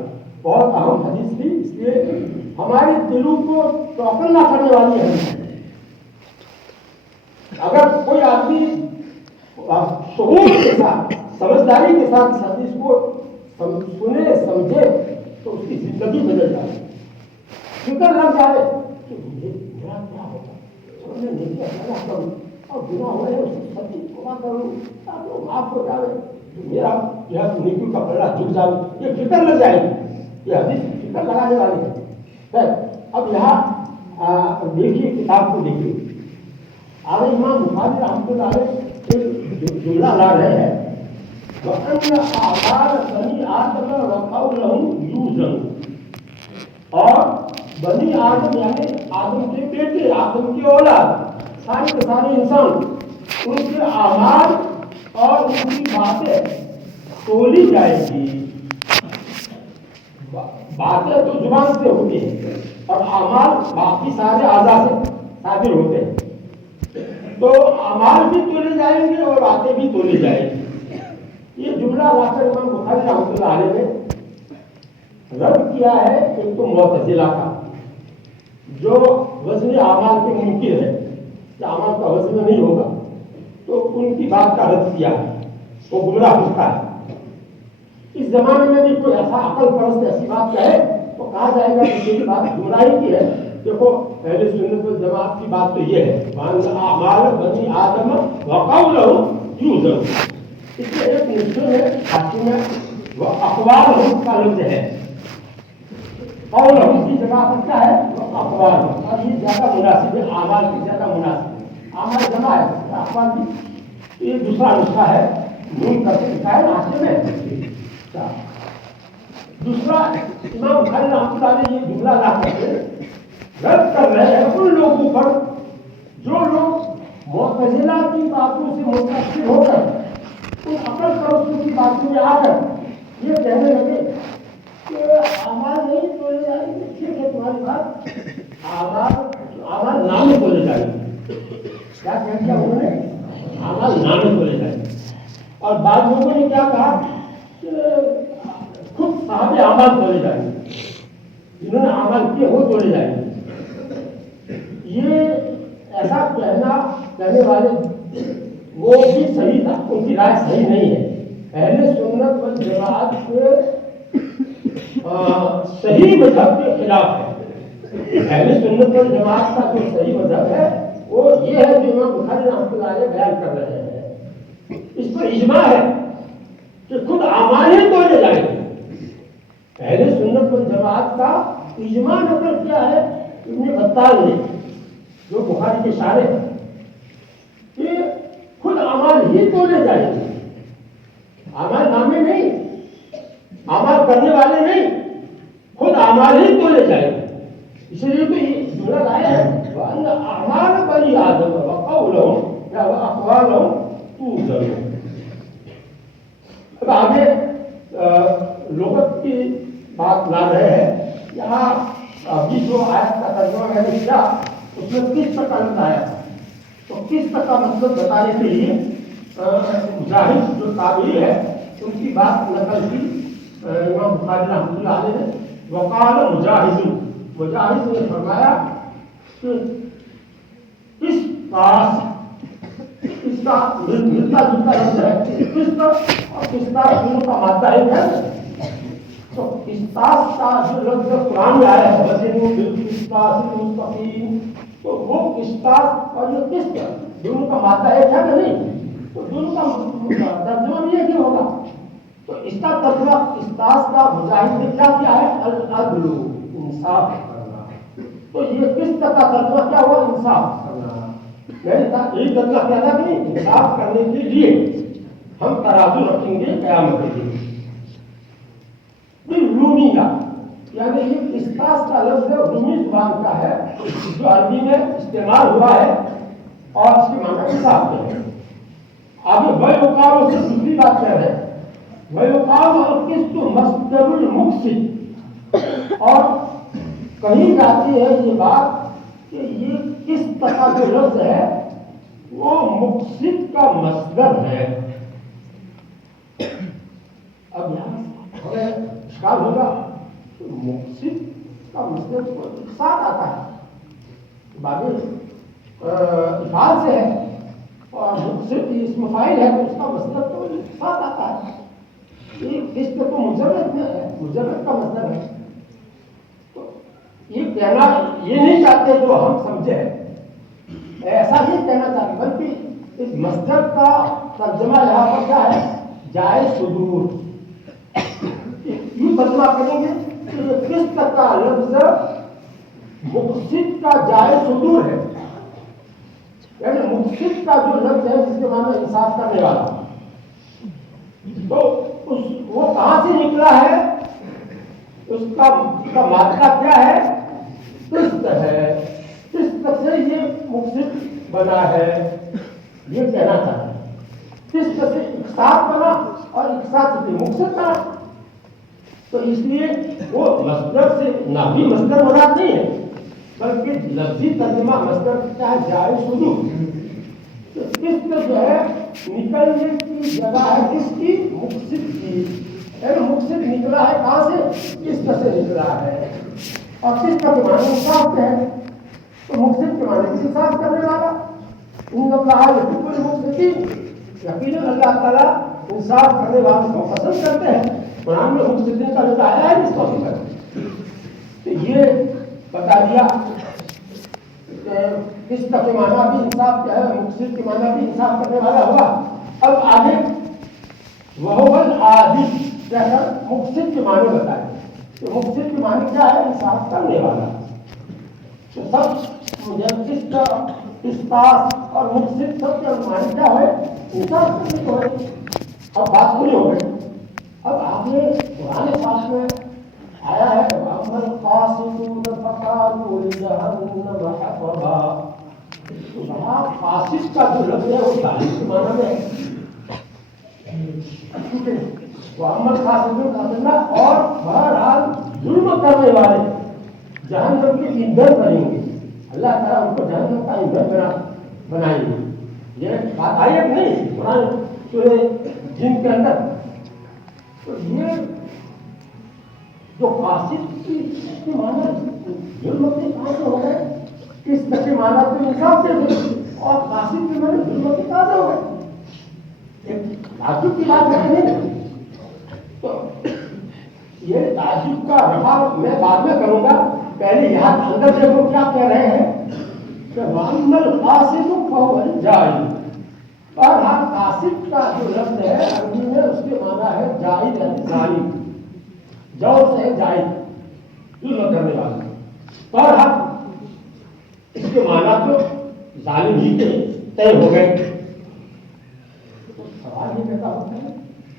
بہت اہم حدیث تھی، اس لیے ہمارے دلوں کو توقل نہ کرنے والی حدیث ہے. اگر کوئی آدمی شعور کے ساتھ سمجھداری کے ساتھ اس حدیث کو سنے سمجھے تو اس کی زندگی بدل جائے، فکر لگ جائے کہ میرا کیا ہوگا، میں نیکی اچھا کروں اور گناہ ہو رہے ہیں اسے سب چیز کو کروں تاکہ وہ معاف ہو جائے، میرا نیکی کا پلڑا جھک جائے، یہ فکر لگ جائے گی. یہ حدیث فکر لگانے والی ہے. اب یہاں دیکھیے کتاب کو دیکھیے. آگے امام بخاری رحمۃ اللہ علیہ ایک جملہ لا رہے ہیں، وَأَنَّ أَعْمَالَ بَنِي آدَمَ وَقَوْلَهُمْ يُوزَنُ. اور بنی آدم یعنی آدم کے بیٹے، آدم کی اولاد، سارے کے سارے انسان، ان کے اعمال اور ان کی باتیں تولی جائے گی. باتیں تو زبان سے ہوتی ہیں اور اعمال باقی سارے اعضاء سے صادر ہوتے ہیں. تو اعمال بھی تولے جائیں گے اور باتیں بھی تولی جائیں گی. یہ جملہ لا کر امام بخاری رحمۃ اللہ علیہ نے رد کیا ہے ایک تو معتزلہ کا جو وزن اعمال کے منکر ہے کہ اعمال کا وزن نہیں ہوگا، تو ان کی بات کا رد کیا ہے، وہ گمراہ ہوتا ہے. اس زمانے میں بھی کوئی ایسا عقل پرست ایسی بات کہے تو کہا جائے گا کہ یہ بات گمراہی کی ہے. دیکھو اہل سنت والجماعت کی بات تو یہ ہے، اعمال بنی آدم وقولہم یوزن. اس میں ایک نسخے میں حاکم ہے وہ اقوالہم کا لفظ ہے، قول کی جگہ پر کیا ہے اقوال، اور یہ زیادہ مناسب ہے، اعمال کی زیادہ مناسب ہے، اعمال جمع ہے اقوال کی۔ یہ دوسرا نسخہ ہے، نون کر کے لکھا ہے ناشتے میں۔ دوسرا امام بخاری رحمۃ اللہ علیہ یہ جملہ لا کر کے رد کر رہے ہیں ان لوگوں پر جو لوگ معتزلہ کی باتوں سے متاثر ہو کر ان عقل پرستوں کی باتوں میں آ کر یہ کہنے لگے کہ اعمال نہیں تولے جائیں گے۔ ٹھیک ہے تمہاری بات، اعمال نامے تولے جائیں گے۔ کیا کہہ دیا انہوں نے؟ اعمال نامے تولے جائیں گے۔ اور بعض لوگوں نے کیا کہا کہ خود صاحب اعمال تولے جائیں گے، جنہوں نے عمل کیے وہ تولے جائیں گے۔ یہ ایسا کہنے والے وہ بھی صحیح تھا، ان کی رائے صحیح نہیں ہے۔ اہل سنت والجماعت کے صحیح مذہب کے خلاف ہے۔ اہل سنت والجماعت کا جو صحیح مذہب ہے وہ یہ ہے جو امام بخاری رحمۃ اللہ علیہ بیان کر رہے ہیں۔ اس پر اجماع ہے کہ خود اعمال ہی تولے جائیں گے۔ اہل سنت والجماعت کا اجماع نقل کیا ہے ابن بطال نے، جو بخاری کے شارح ہیں، کہ خود اعمال ہی تولے جائیں گے، اعمال نامے نہیں، اعمال کرنے والے نہیں، خود اعمال ہی تولے جائیں گے۔ اس لیے تو یہ جملہ لایا ہے وَأَنَّ أَعْمَالَ بَنِي آدَمَ وَقَوْلَهُمْ یا وَأَقْوَالَهُمْ تُوزَنُ۔ اب آگے لغت کی بات لا رہے ہیں۔ یہاں ابھی جو آیت کا ترجمہ میں نے کیا اس میں کس تک کا لفظ آیا تھا، تو کس تک کا مطلب بتانے کے لیے مجاہد جو تابعی ہے ان کی بات نقل کی امام بخاری رحمۃ اللہ علیہ نے۔ وقال مجاہد، مجاہد نے فرمایا کہ اس طاس، اس کا ملتا جلتا لفظ ہے، قسط اور قسطاس دونوں کا مادہ ایک ہے۔ تو قسطاس کا جو لفظ قرآن میں آیا ہے وزنوا بالقسطاس المستقیم، تو وہ قسطاس اور یہ قسط دونوں کا مادہ ایک ہے کہ نہیں؟ تو دونوں کا ترجمہ بھی ایک ہی ہوگا۔ تو اس کا ترجمہ قسطاس کا مجاہد نے کیا کیا ہے؟ العدل، انصاف کرنا۔ تو یہ قسط کا ترجمہ کیا ہوا؟ انصاف کرنا۔ میں نے یہ ترجمہ کیا تھا کہ انصاف کرنے کے لیے ہم ترازو رکھیں گے قیامت کے دن۔ رومیہ یعنی یہ قسطاس کا لفظ رومی زبان کا ہے جو عربی میں استعمال ہوا ہے اور اس کے معنی انصاف کے ہیں۔ آگے وَيُقَالُ سے دوسری بات کہہ رہے ہیں، وَيُقَالُ الْقِسْطُ مَصْدَرُ الْمُقْسِطِ، اور کہیں جاتی ہے یہ بات کہ یہ قسط کا جو لفظ ہے وہ مقسط کا مصدر ہے۔ اب یہاں ہمیں اشکال ہوگا کہ مقسط کا مصدر تو ساتھ آتا ہے، باقی افعال سے ہے، اور مقسط اسم فاعل ہے تو اس کا مصدر تو ساتھ آتا ہے۔ یہ قسط تو مجرد میں ہے، مجرد کا مصدر ہے۔ تو یہ کہنا یہ نہیں چاہتے جو ہم سمجھے، ایسا نہیں کہنا چاہتے، بلکہ اس مصدر کا ترجمہ یہاں پر کیا ہے؟ جائز صدور۔ یوں ترجمہ کریں گے کہ یہ قسط کا لفظ مقسط کا جائز صدور ہے، یعنی مقسط کا جو لفظ ہے جس کے معنی انصاف کرنے والا، تو وہ کہاں سے نکلا ہے؟ اس کا مادہ کیا ہے؟ قسط ہے، قسط سے یہ مقسط بنا ہے، یہ کہنا چاہتے ہیں۔ قسط سے اقساط بنا اور اقساط سے مقسط بنا، تو اس لیے وہ مصدر سے نہ بھی مصدر مراد نہیں ہے بلکہ لفظی ترجمہ مصدر کا جائز صدور۔ تو قسط جو ہے نکلنے کی جگہ ہے کس کی؟ مقسط کی، یعنی مقسط نکلا ہے کہاں سے؟ قسط سے نکلا ہے، اور قسط کا معنی انصاف کا ہے، تو مقسط کے معنی انصاف کرنے والا۔ ان اللہ یحب المقسطین، یقیناً اللہ تعالیٰ انصاف کرنے والوں کو پسند کرتے ہیں۔ قرآن میں مقسطین کا لفظ آیا ہے اس وقت پر، تو یہ بتا دیا کہ قسط کے معنی بھی انصاف کیا ہے، مقسط کے معنی بھی انصاف کرنے والا ہوا۔ اب آگے وَهُوَ الْعَادِلُ کہہ کر مقسط کے معنی بتائیں۔ تو مفسد کے معنی کیا ہے؟ انصاف کرنے والا. تو سب مجسس کا قسطاس اور مفسد سب کا معنی کیا ہے؟ انصاف کرنے کو ہے. اب بات پوری ہو گئی. اب آگے قرآن پاک میں آیا ہے وَأَمَّا الْقَاسِطُونَ فَكَانُوا لِجَهَنَّمَ حَطَبًا. تو یہاں قاصد کا جو لفظ ہے وہ تعلیم کے معنی میں ہے. وَأَمَّا الْقَاسِطُونَ کا مطلب اور بہرحال ظلم کرنے والے جہنم کے ایندھن بنیں گے. اللہ تعالیٰ ان کو جہنم کا ایندھن بنائیں گے. یہ بات آئی ہے کہ نہیں قرآن سورہ جن کے اندر؟ تو یہ جو قاصد کی معنی ظلم کے کہاں سے ہو گئے؟ کس کے معنی تو انصاف سے ہوئے اور قاصد کے معنی ظلم کے کہاں سے ہو گئے؟ ایک تعجب کی بات ہے نہیں. تو یہ تعجب کا رفع میں بعد میں کروں گا. پہلے یہاں اندر سے وہ کیا کہہ رہے ہیں کہ وَأَمَّا الْقَاسِطُ فَهُوَ الْجَاهِلُ. اور ہاں قاصد کا جو لفظ ہے عربی میں اس کے معنی ہے جاہل یعنی ظالم. جور سے جاہل ظلم کرنے والا. اور ہاں اس کے معنی تو ظالم ہی کے طے ہو گئے. سوال یہ پیدا ہوتا ہے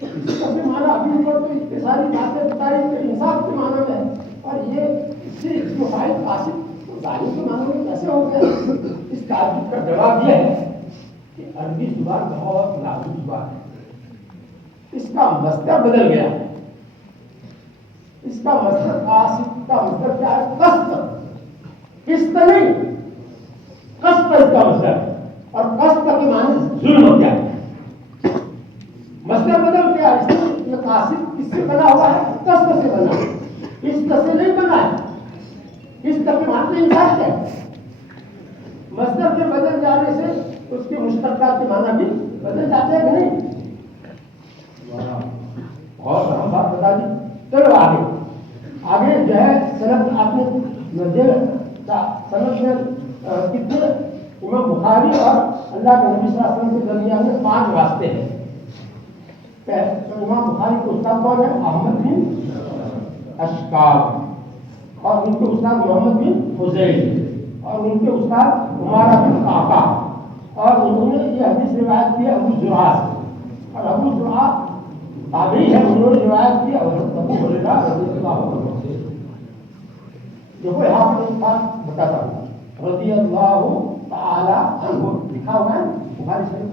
اس کا بھی معنی ابھی اوپر تو اتنی ساری باتیں بتائی کہ انصاف کے معنی میں ہے اور یہ اس سے جو فائد قاصد ظالم کے معنی میں کیسے ہو گیا؟ اس تعجب کا جواب یہ ہے کہ عربی زبان بہت نازک زبان ہے. اس کا مصدر بدل گیا. اس کا مصدر قاصد کا مصدر کیا ہے؟ قصد. قسط نہیں، قصد اس کا مصدر. اور قصد کے معنی ظلم کیا ہے؟ مصدر بدل گیا. اس میں قاصد کس سے بنا ہوا ہے؟ قصد سے بنا. قسط سے نہیں بنا ہے. قسط کے معنی انصاف ہے. مصدر کے بدل جانے سے اس کے مشتقات کے معنی بھی بدل جاتے ہیں کہ نہیں؟ بہت اہم بات بتا دی. چلو آگے جو ہے سند آپ نے سند میں کتنے امام بخاری اور اللہ کے نبی صلی اللہ علیہ وسلم کے درمیان میں 5 واسطے ہیں. امام بخاری کے استاد کون ہے؟ احمد بن اشکاب اور ان کے استاد محمد بن فضیل اور ان کے استاد عمارہ بن قعقاع اور انہوں نے یہ حدیث روایت کی ابو زرعہ سے اور ابو زرعہ تابعی ہے. انہوں نے روایت کی حضرت ابو ہریرہ رضی اللہ عنہ سے. دیکھو یہاں پر ایک بات بتاتا ہوں. رضی اللہ تعالی عنہ لکھا ہوا ہے بخاری شریف.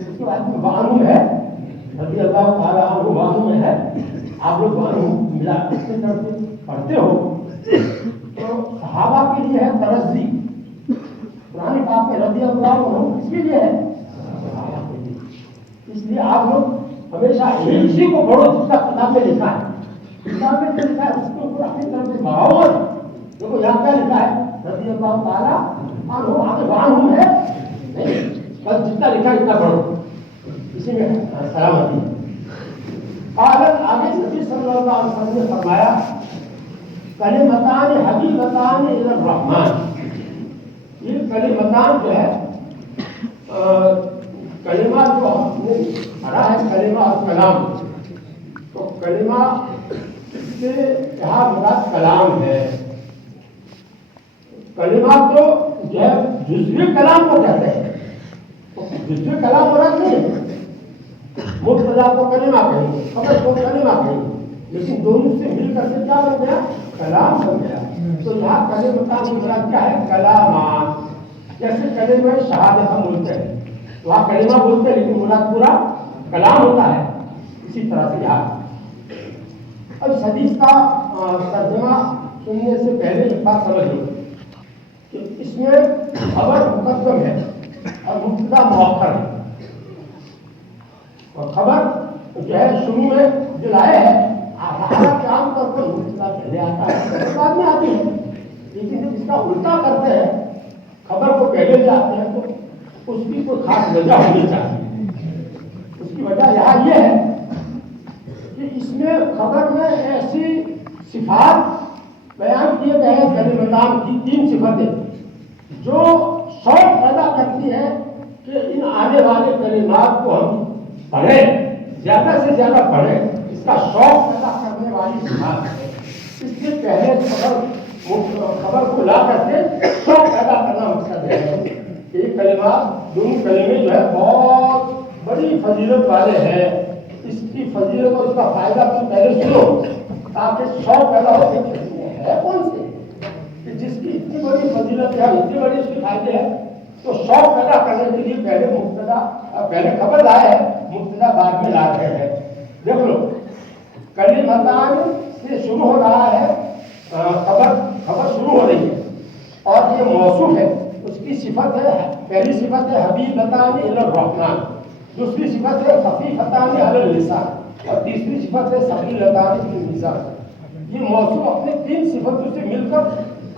اس کے بعد میں وعنہ ہے رضی اللہ تعالی عنہ وعنہ میں ہے. آپ لوگ وعنہ ملا اس سے پڑھتے ہو تو صحابہ کے لیے ہے ترجی. قرآن پاک میں رضی اللہ عنہ کس کے لیے ہے؟ اس لیے آپ لوگ ہمیشہ اسی کو پڑھو جس کا کتاب میں لکھا ہے. کتاب میں لکھا ہے اس کے اوپر اپنی طرف سے بغاوت. دیکھو یہاں کیا لکھا ہے؟ رضی اللہ تعالیٰ عنہ. آگے وعنہ ہے بس جتنا لکھا اتنا پڑھو اسی میں سلامتی. آگے نبی صلی اللہ علیہ وسلم نے فرمایا کلمتان حبیبتان الی الرحمن. یہ کلمتان جو ہے کلمہ جو ہم نے پڑھا ہے کلمہ اور کلام. تو کلمہ سے یہاں مراد کلام ہے. کلمہ تو جو ہے جزوی کلام کو کہتے ہیں. جزوی کلام مراد نہیں ہے. مبتدا کو کلمہ کہیں گے, خبر کو کلمہ کہیں گے, لیکن دونوں سے مل کر کے کیا بن گیا؟ کلام بن گیا. تو یہاں کلمتان کی مراد کیا ہے؟ کلامان. جیسے کلمہ شہادت ہم بولتے ہیں وہاں کلمہ بولتے ہیں لیکن مراد پورا کلام ہوتا ہے. اسی طرح سے یہاں اب اس حدیث کا ترجمہ سننے سے پہلے ایک بات سمجھ لو کہ اس میں خبر مقدم ہے اور مبتدا مؤخر ہے. اور خبر جو ہے شروع میں جو لائے ہے حالانکہ عام طور پر مبتدا پہلے آتا ہے بعد میں آتی ہے. لیکن جب اس کا الٹا کرتے ہیں خبر کو پہلے لے آتے ہیں تو اس کی کوئی خاص وجہ ہونی چاہیے. اس کی وجہ یہاں یہ ہے کہ اس میں خبر میں ایسی صفات بیان کیے گئے ہیں کلمتان کی 3 صفتیں جو شوق پیدا کرتی ہے کہ ان آنے والے کلمات کو ہم پڑھیں, زیادہ سے زیادہ پڑھیں. اس کا شوق پیدا کرنے والی صفات ہے. اس سے پہلے خبر کو لا کر کے شوق پیدا کرنا مقصد ہے. یہ کلمات دونوں کلمے جو ہے بہت بڑی فضیلت والے ہیں. اس کی فضیلت اور اس کا فائدہ تم پہلے سنو تاکہ شوق پیدا ہو ہے کون سے کہ جس کی اتنی بڑی فضیلت ہے اتنی بڑی اس کے فائدے ہیں. تو شوق پیدا کرنے کے لیے پہلے خبر لائے ہیں, مبتدا بعد میں لا رہے ہیں. دیکھ لو کلمتان سے شروع ہو رہا ہے, خبر شروع ہو رہی ہے اور یہ موصوف ہے. اس کی صفت ہے, پہلی صفت ہے حبیبتان الی الرحمن, دوسری صفت ہے خفیفتان علی اللسان اور تیسری صفت ہے ثقیلتان فی المیزان. یہ موصوف اپنے 3 صفتوں سے مل کر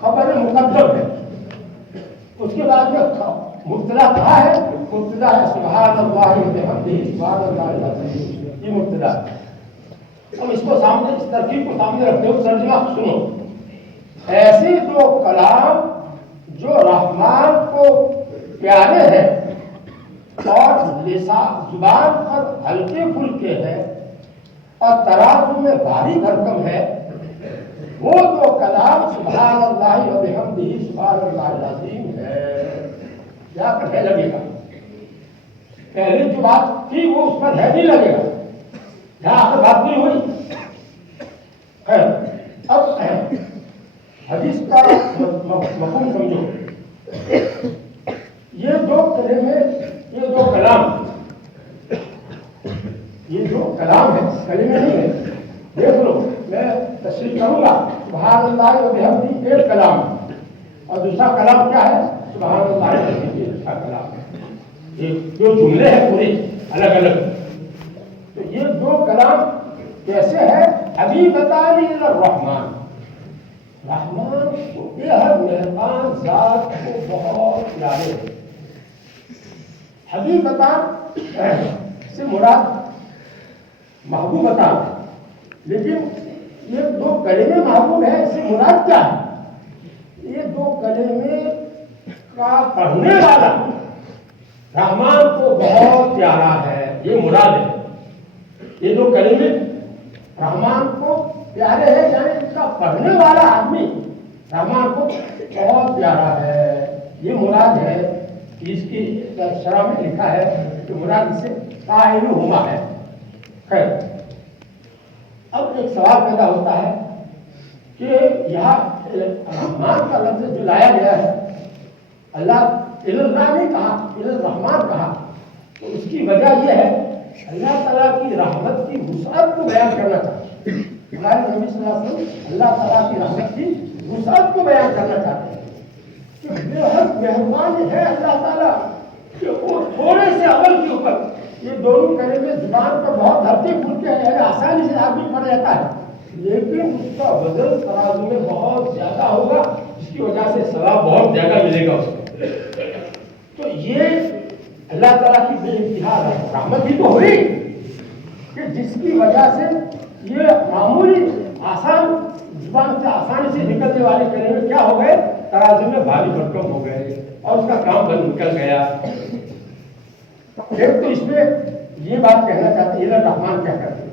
خبر مقدم ہے. اس کے بعد میں مبتدا کہا ہے, مبتدا ہے سبحان اللہ وبحمدہ سبحان اللہ العظیم, یہ مبتدا. اب اس کو سامنے, اس ترکیب کو سامنے رکھتے ہوئے ترجمہ سنو. ایسے 2 کلام جو رحمان کو پیارے ہیں اور زبان پر ہلکے پھلکے ہیں اور ترازو میں بھاری بھرکم ہے, وہ 2 کلام سبحان اللہ وبحمدہ سبحان اللہ العظیم ہے. یہاں پر ہے لگے گا, پہلے جو بات تھی وہ اس پر ہے نہیں لگے گا, یہاں پر بات نہیں ہوئی. اب حدیث کا مفہوم سمجھو. یہ 2 کلمے, یہ 2 کلام, یہ جو کلام ہے کلمے نہیں ہے. دیکھ لو میں تشریح کروں گا. سبحان اللہ وبحمدہ ایک کلام اور دوسرا کلام کیا ہے سبحان اللہ وبحمدہ, دوسرا کلام ہے. یہ جو جملے ہیں پورے الگ الگ. تو یہ 2 کلام کیسے ہے؟ حبیبتان الی الرحمن, رحمان کو بےحد مہربان ذات کو بہت پیارے ہیں. حبیبتان سے مراد محبوبتان, لیکن یہ 2 کلمے محبوب ہے, اس سے مراد کیا ہے؟ یہ 2 کلمے کا پڑھنے والا رحمان کو بہت پیارا ہے, یہ مراد ہے. یہ 2 کلمے رحمان کو پیارے ہیں, یعنی اس کا پڑھنے والا آدمی رحمان کو بہت پیارا ہے, یہ مراد ہے. اس کی شرح میں لکھا ہے کہ مراد اس سے قائل ہما ہے. خیر, اب ایک سوال پیدا ہوتا ہے کہ یہاں رحمان کا لفظ جو لایا گیا ہے, اللہ اللہ نہیں کہا, الرحمان کہا, تو اس کی وجہ یہ ہے اللہ تعالیٰ کی رحمت کی وسعت کو بیان کرنا چاہتے ہیں. ہمارے نبی صلی اللہ علیہ وسلم اللہ تعالیٰ کی رحمت کی وسعت کو بیان کرنا چاہتے ہیں کہ بےحد مہربان ہے اللہ تعالیٰ کہ وہ تھوڑے سے عمل کے اوپر, یہ دونوں کلمے زبان پر بہت ہلکے پھلکے ہیں, آسانی سے آدمی پڑھ لیتا ہے, لیکن اس کا وزن ترازو میں بہت زیادہ ہوگا, جس کی وجہ سے ثواب بہت زیادہ ملے گا اس کو. تو یہ اللہ تعالیٰ کی بے انتہا رحمت ہی تو ہوئی کہ جس کی وجہ سے یہ معمولی آسان زبان سے آسانی سے نکلنے والے کلمے کیا ہو گئے, ترازو میں بھاری بھرکم ہو گئے اور اس کا کام بند نکل گیا. ایک تو اس میں یہ بات کہنا چاہتے ہیں رحمان کیا کرتے ہیں,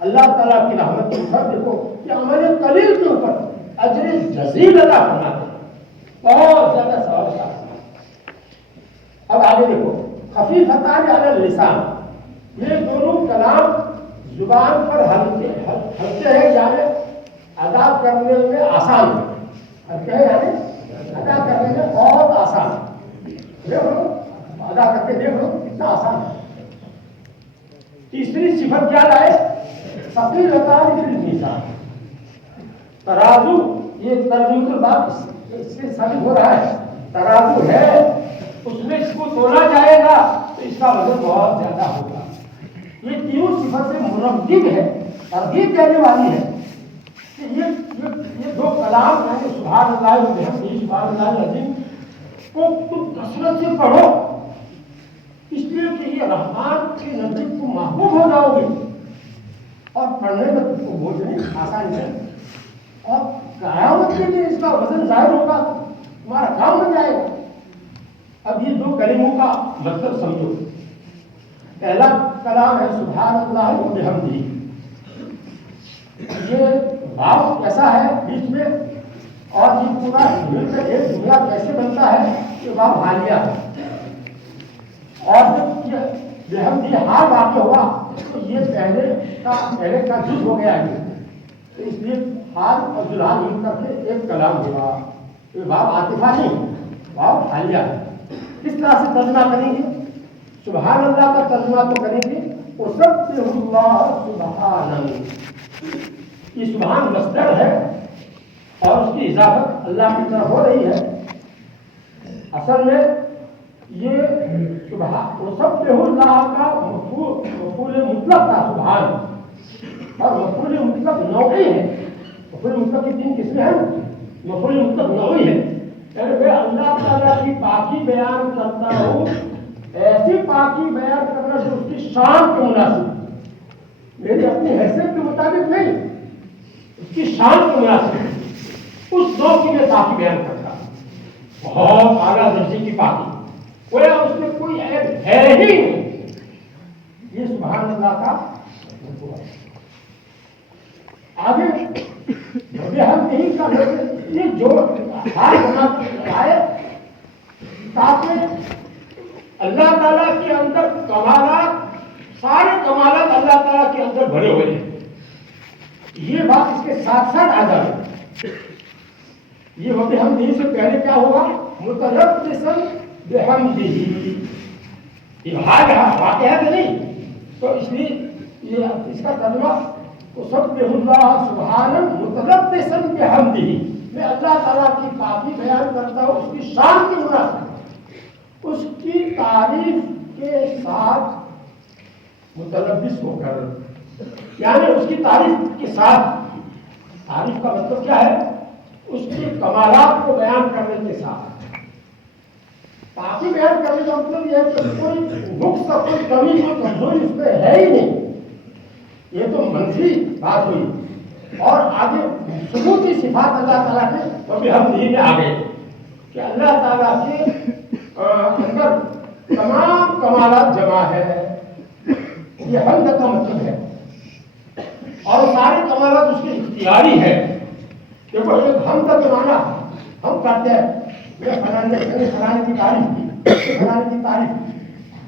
اللہ تعالیٰ کی رحمت کے اوپر دیکھو کہ عمل قلیل کے اوپر اجر جزیل عطا فرماتے ہیں, بہت زیادہ ثواب عطا. اب آگے دیکھو خفیفتان علی اللسان, یہ دونوں کلام زبان پر ہلکے ہیں, یعنی ادا کرنے میں آسان ہے. ہلکے ہیں یعنی ادا کرنے میں بہت آسان ہے. دیکھو ادا کر کے دیکھ لو کتنا آسان ہے. تیسری صفت کیا لائے, ثقیلتان فی المیزان, ترازو. یہ ترجمہ بات اس سے ثابت ہو رہا ہے ترازو ہے, اس میں اس کو تولا جائے گا تو اس کا وزن بہت زیادہ ہوگا. یہ 3 صفت سے مرکب ہے, ترغیب دینے والی ہے کہ یہ 2 کلام یعنی سبحان اللہ وبحمدہ سبحان اللہ العظیم کو تم کثرت سے پڑھو, اس لیے کہ یہ رحمان کے نزدیک تم محبوب ہو جاؤ گے اور پڑھنے میں تم کو بوجھ نہیں, آسانی سے, اور قیامت کے دن اس کا وزن ظاہر ہوگا, تمہارا کام بن جائے گا. اب یہ 2 کلموں کا مطلب سمجھو. پہلا کلام ہے سبحان اللہ وبحمدہ, یہ بھاؤ کیسا ہے بیچ میں، اور یہ پورا ایک جملہ کیسے بنتا ہے کہ بھاؤ حالیہ ہے. اور جب بےحمدی حال واقع ہوا تو یہ پہلے کا جز ہو گیا ہے، تو اس لیے حال اور جلال مل کر کے ایک کلام ہوا. یہ بھاؤ عاطفہ نہیں، بھاؤ حالیہ ہے. کس طرح سے ترجمہ کریں گے؟ سبحان اللہ کا ترجمہ تو کریں گے وسبح اللہ سبحانہ. یہ سبحان مصدر ہے اور اس کی اضافت اللہ کی طرف ہو رہی ہے. اصل میں یہ سبحان وسبح اللہ کا مفعول مطلق تھا سبحان، اور مفعول مطلق نوعی ہے. مفعول مطلق کی 3 قسمیں ہیں. مفعول مطلق نوعی ہے، یعنی میں اللہ تعالیٰ کی پاکی بیان کرتا ہوں، ایسی پاکی بیان کرنا جو اس کی شان کے مناسب، میری اپنی حیثیت کے مطابق نہیں، اس کی شان کے مناسب اس نوع کی میں پاکی بیان کرتا ہوں. بہت اعلیٰ درجے کی پاکی، کوئی اس میں کوئی عیب ہے ہی نہیں. یہ سبحان اللہ کا مطلب ہے. آگے ہم یہی کا یہ جو حال بنا آئے تاکہ اللہ تعالیٰ کے اندر کمالات، سارے کمالات اللہ تعالیٰ کے اندر بھرے ہوئے ہیں. یہ بات اس کے ساتھ ساتھ آ جائے. یہ وبحمدہ سے پہلے کیا ہوگا؟ متلبسا بحمدہ. یہ حال واقع ہے کہ نہیں؟ تو اس لیے یہ اس کا ترجمہ وسبح اللہ سبحانہ متلبسا بحمدہ. میں اللہ تعالیٰ کی پاکی بیان کرتا ہوں اس کی شان کی مناسب، اس کی تعریف کے ساتھ متلبس ہو کر، یعنی اس کی تعریف کے ساتھ. تعریف کا مطلب کیا ہے؟ اس کے کمالات کو بیان کرنے کے ساتھ. پاکی بیان کرنے کا مطلب یہ ہے کہ کوئی نقص، کوئی کمی، کوئی کمزوری اس میں ہے ہی نہیں. یہ تو منفی بات ہوئی. اور آگے ثبوتی صفات اللہ تعالیٰ کے وبحمدہ میں آ گئے کہ اللہ تعالیٰ کے اندر تمام کمالات جمع ہے. یہ حمد کا مطلب ہے، اور سارے کمالات اس کے اختیاری ہے. دیکھو ایک حمد کا معنی ہم کرتے ہیں، یہ فلانے کی تعریف کی، فلانے کی تعریف،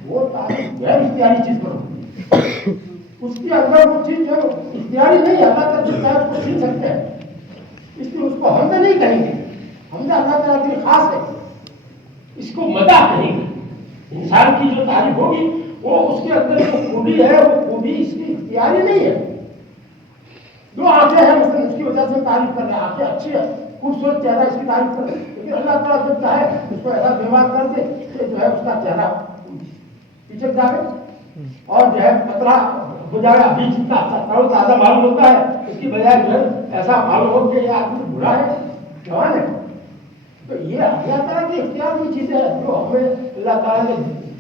وہ تعریف غیر اختیاری چیز پر ہوتی ہے. اس کے اندر وہ چیز جو اختیاری نہیں ہے، اللہ تعالیٰ جس طرح اس کو چھین سکتے ہیں، اس لیے اس کو حمد نہیں کہیں گے. حمد اللہ تعالیٰ کے خاص ہے، اس کو مدح کہیں گے. انسان کی جو تعریف ہوگی وہ اس کے اندر جو خوبی ہے وہ خوبی اس کی اختیاری نہیں ہے. دو آنکھیں ہیں مثلا، اس کی وجہ سے تعریف کر رہے ہیں، آنکھیں اچھی ہے، خوبصورت چہرہ، اس کی تعریف کر رہے ہیں. لیکن اللہ تعالیٰ جب چاہے اس کو ایسا بیمار کر دے کہ جو ہے اس کا چہرہ پیچھے جائے اور جو ہے پتلا ہو جائے. ابھی جتنا اچھا تازہ معلوم ہوتا ہے اس کی بجائے جو ہے ایسا معلوم ہو کہ یہ آدمی برا ہے، جوان ہے. تو یہ اللہ تعالیٰ کی اختیار کی چیزیں ہیں جو ہمیں اللہ تعالیٰ نے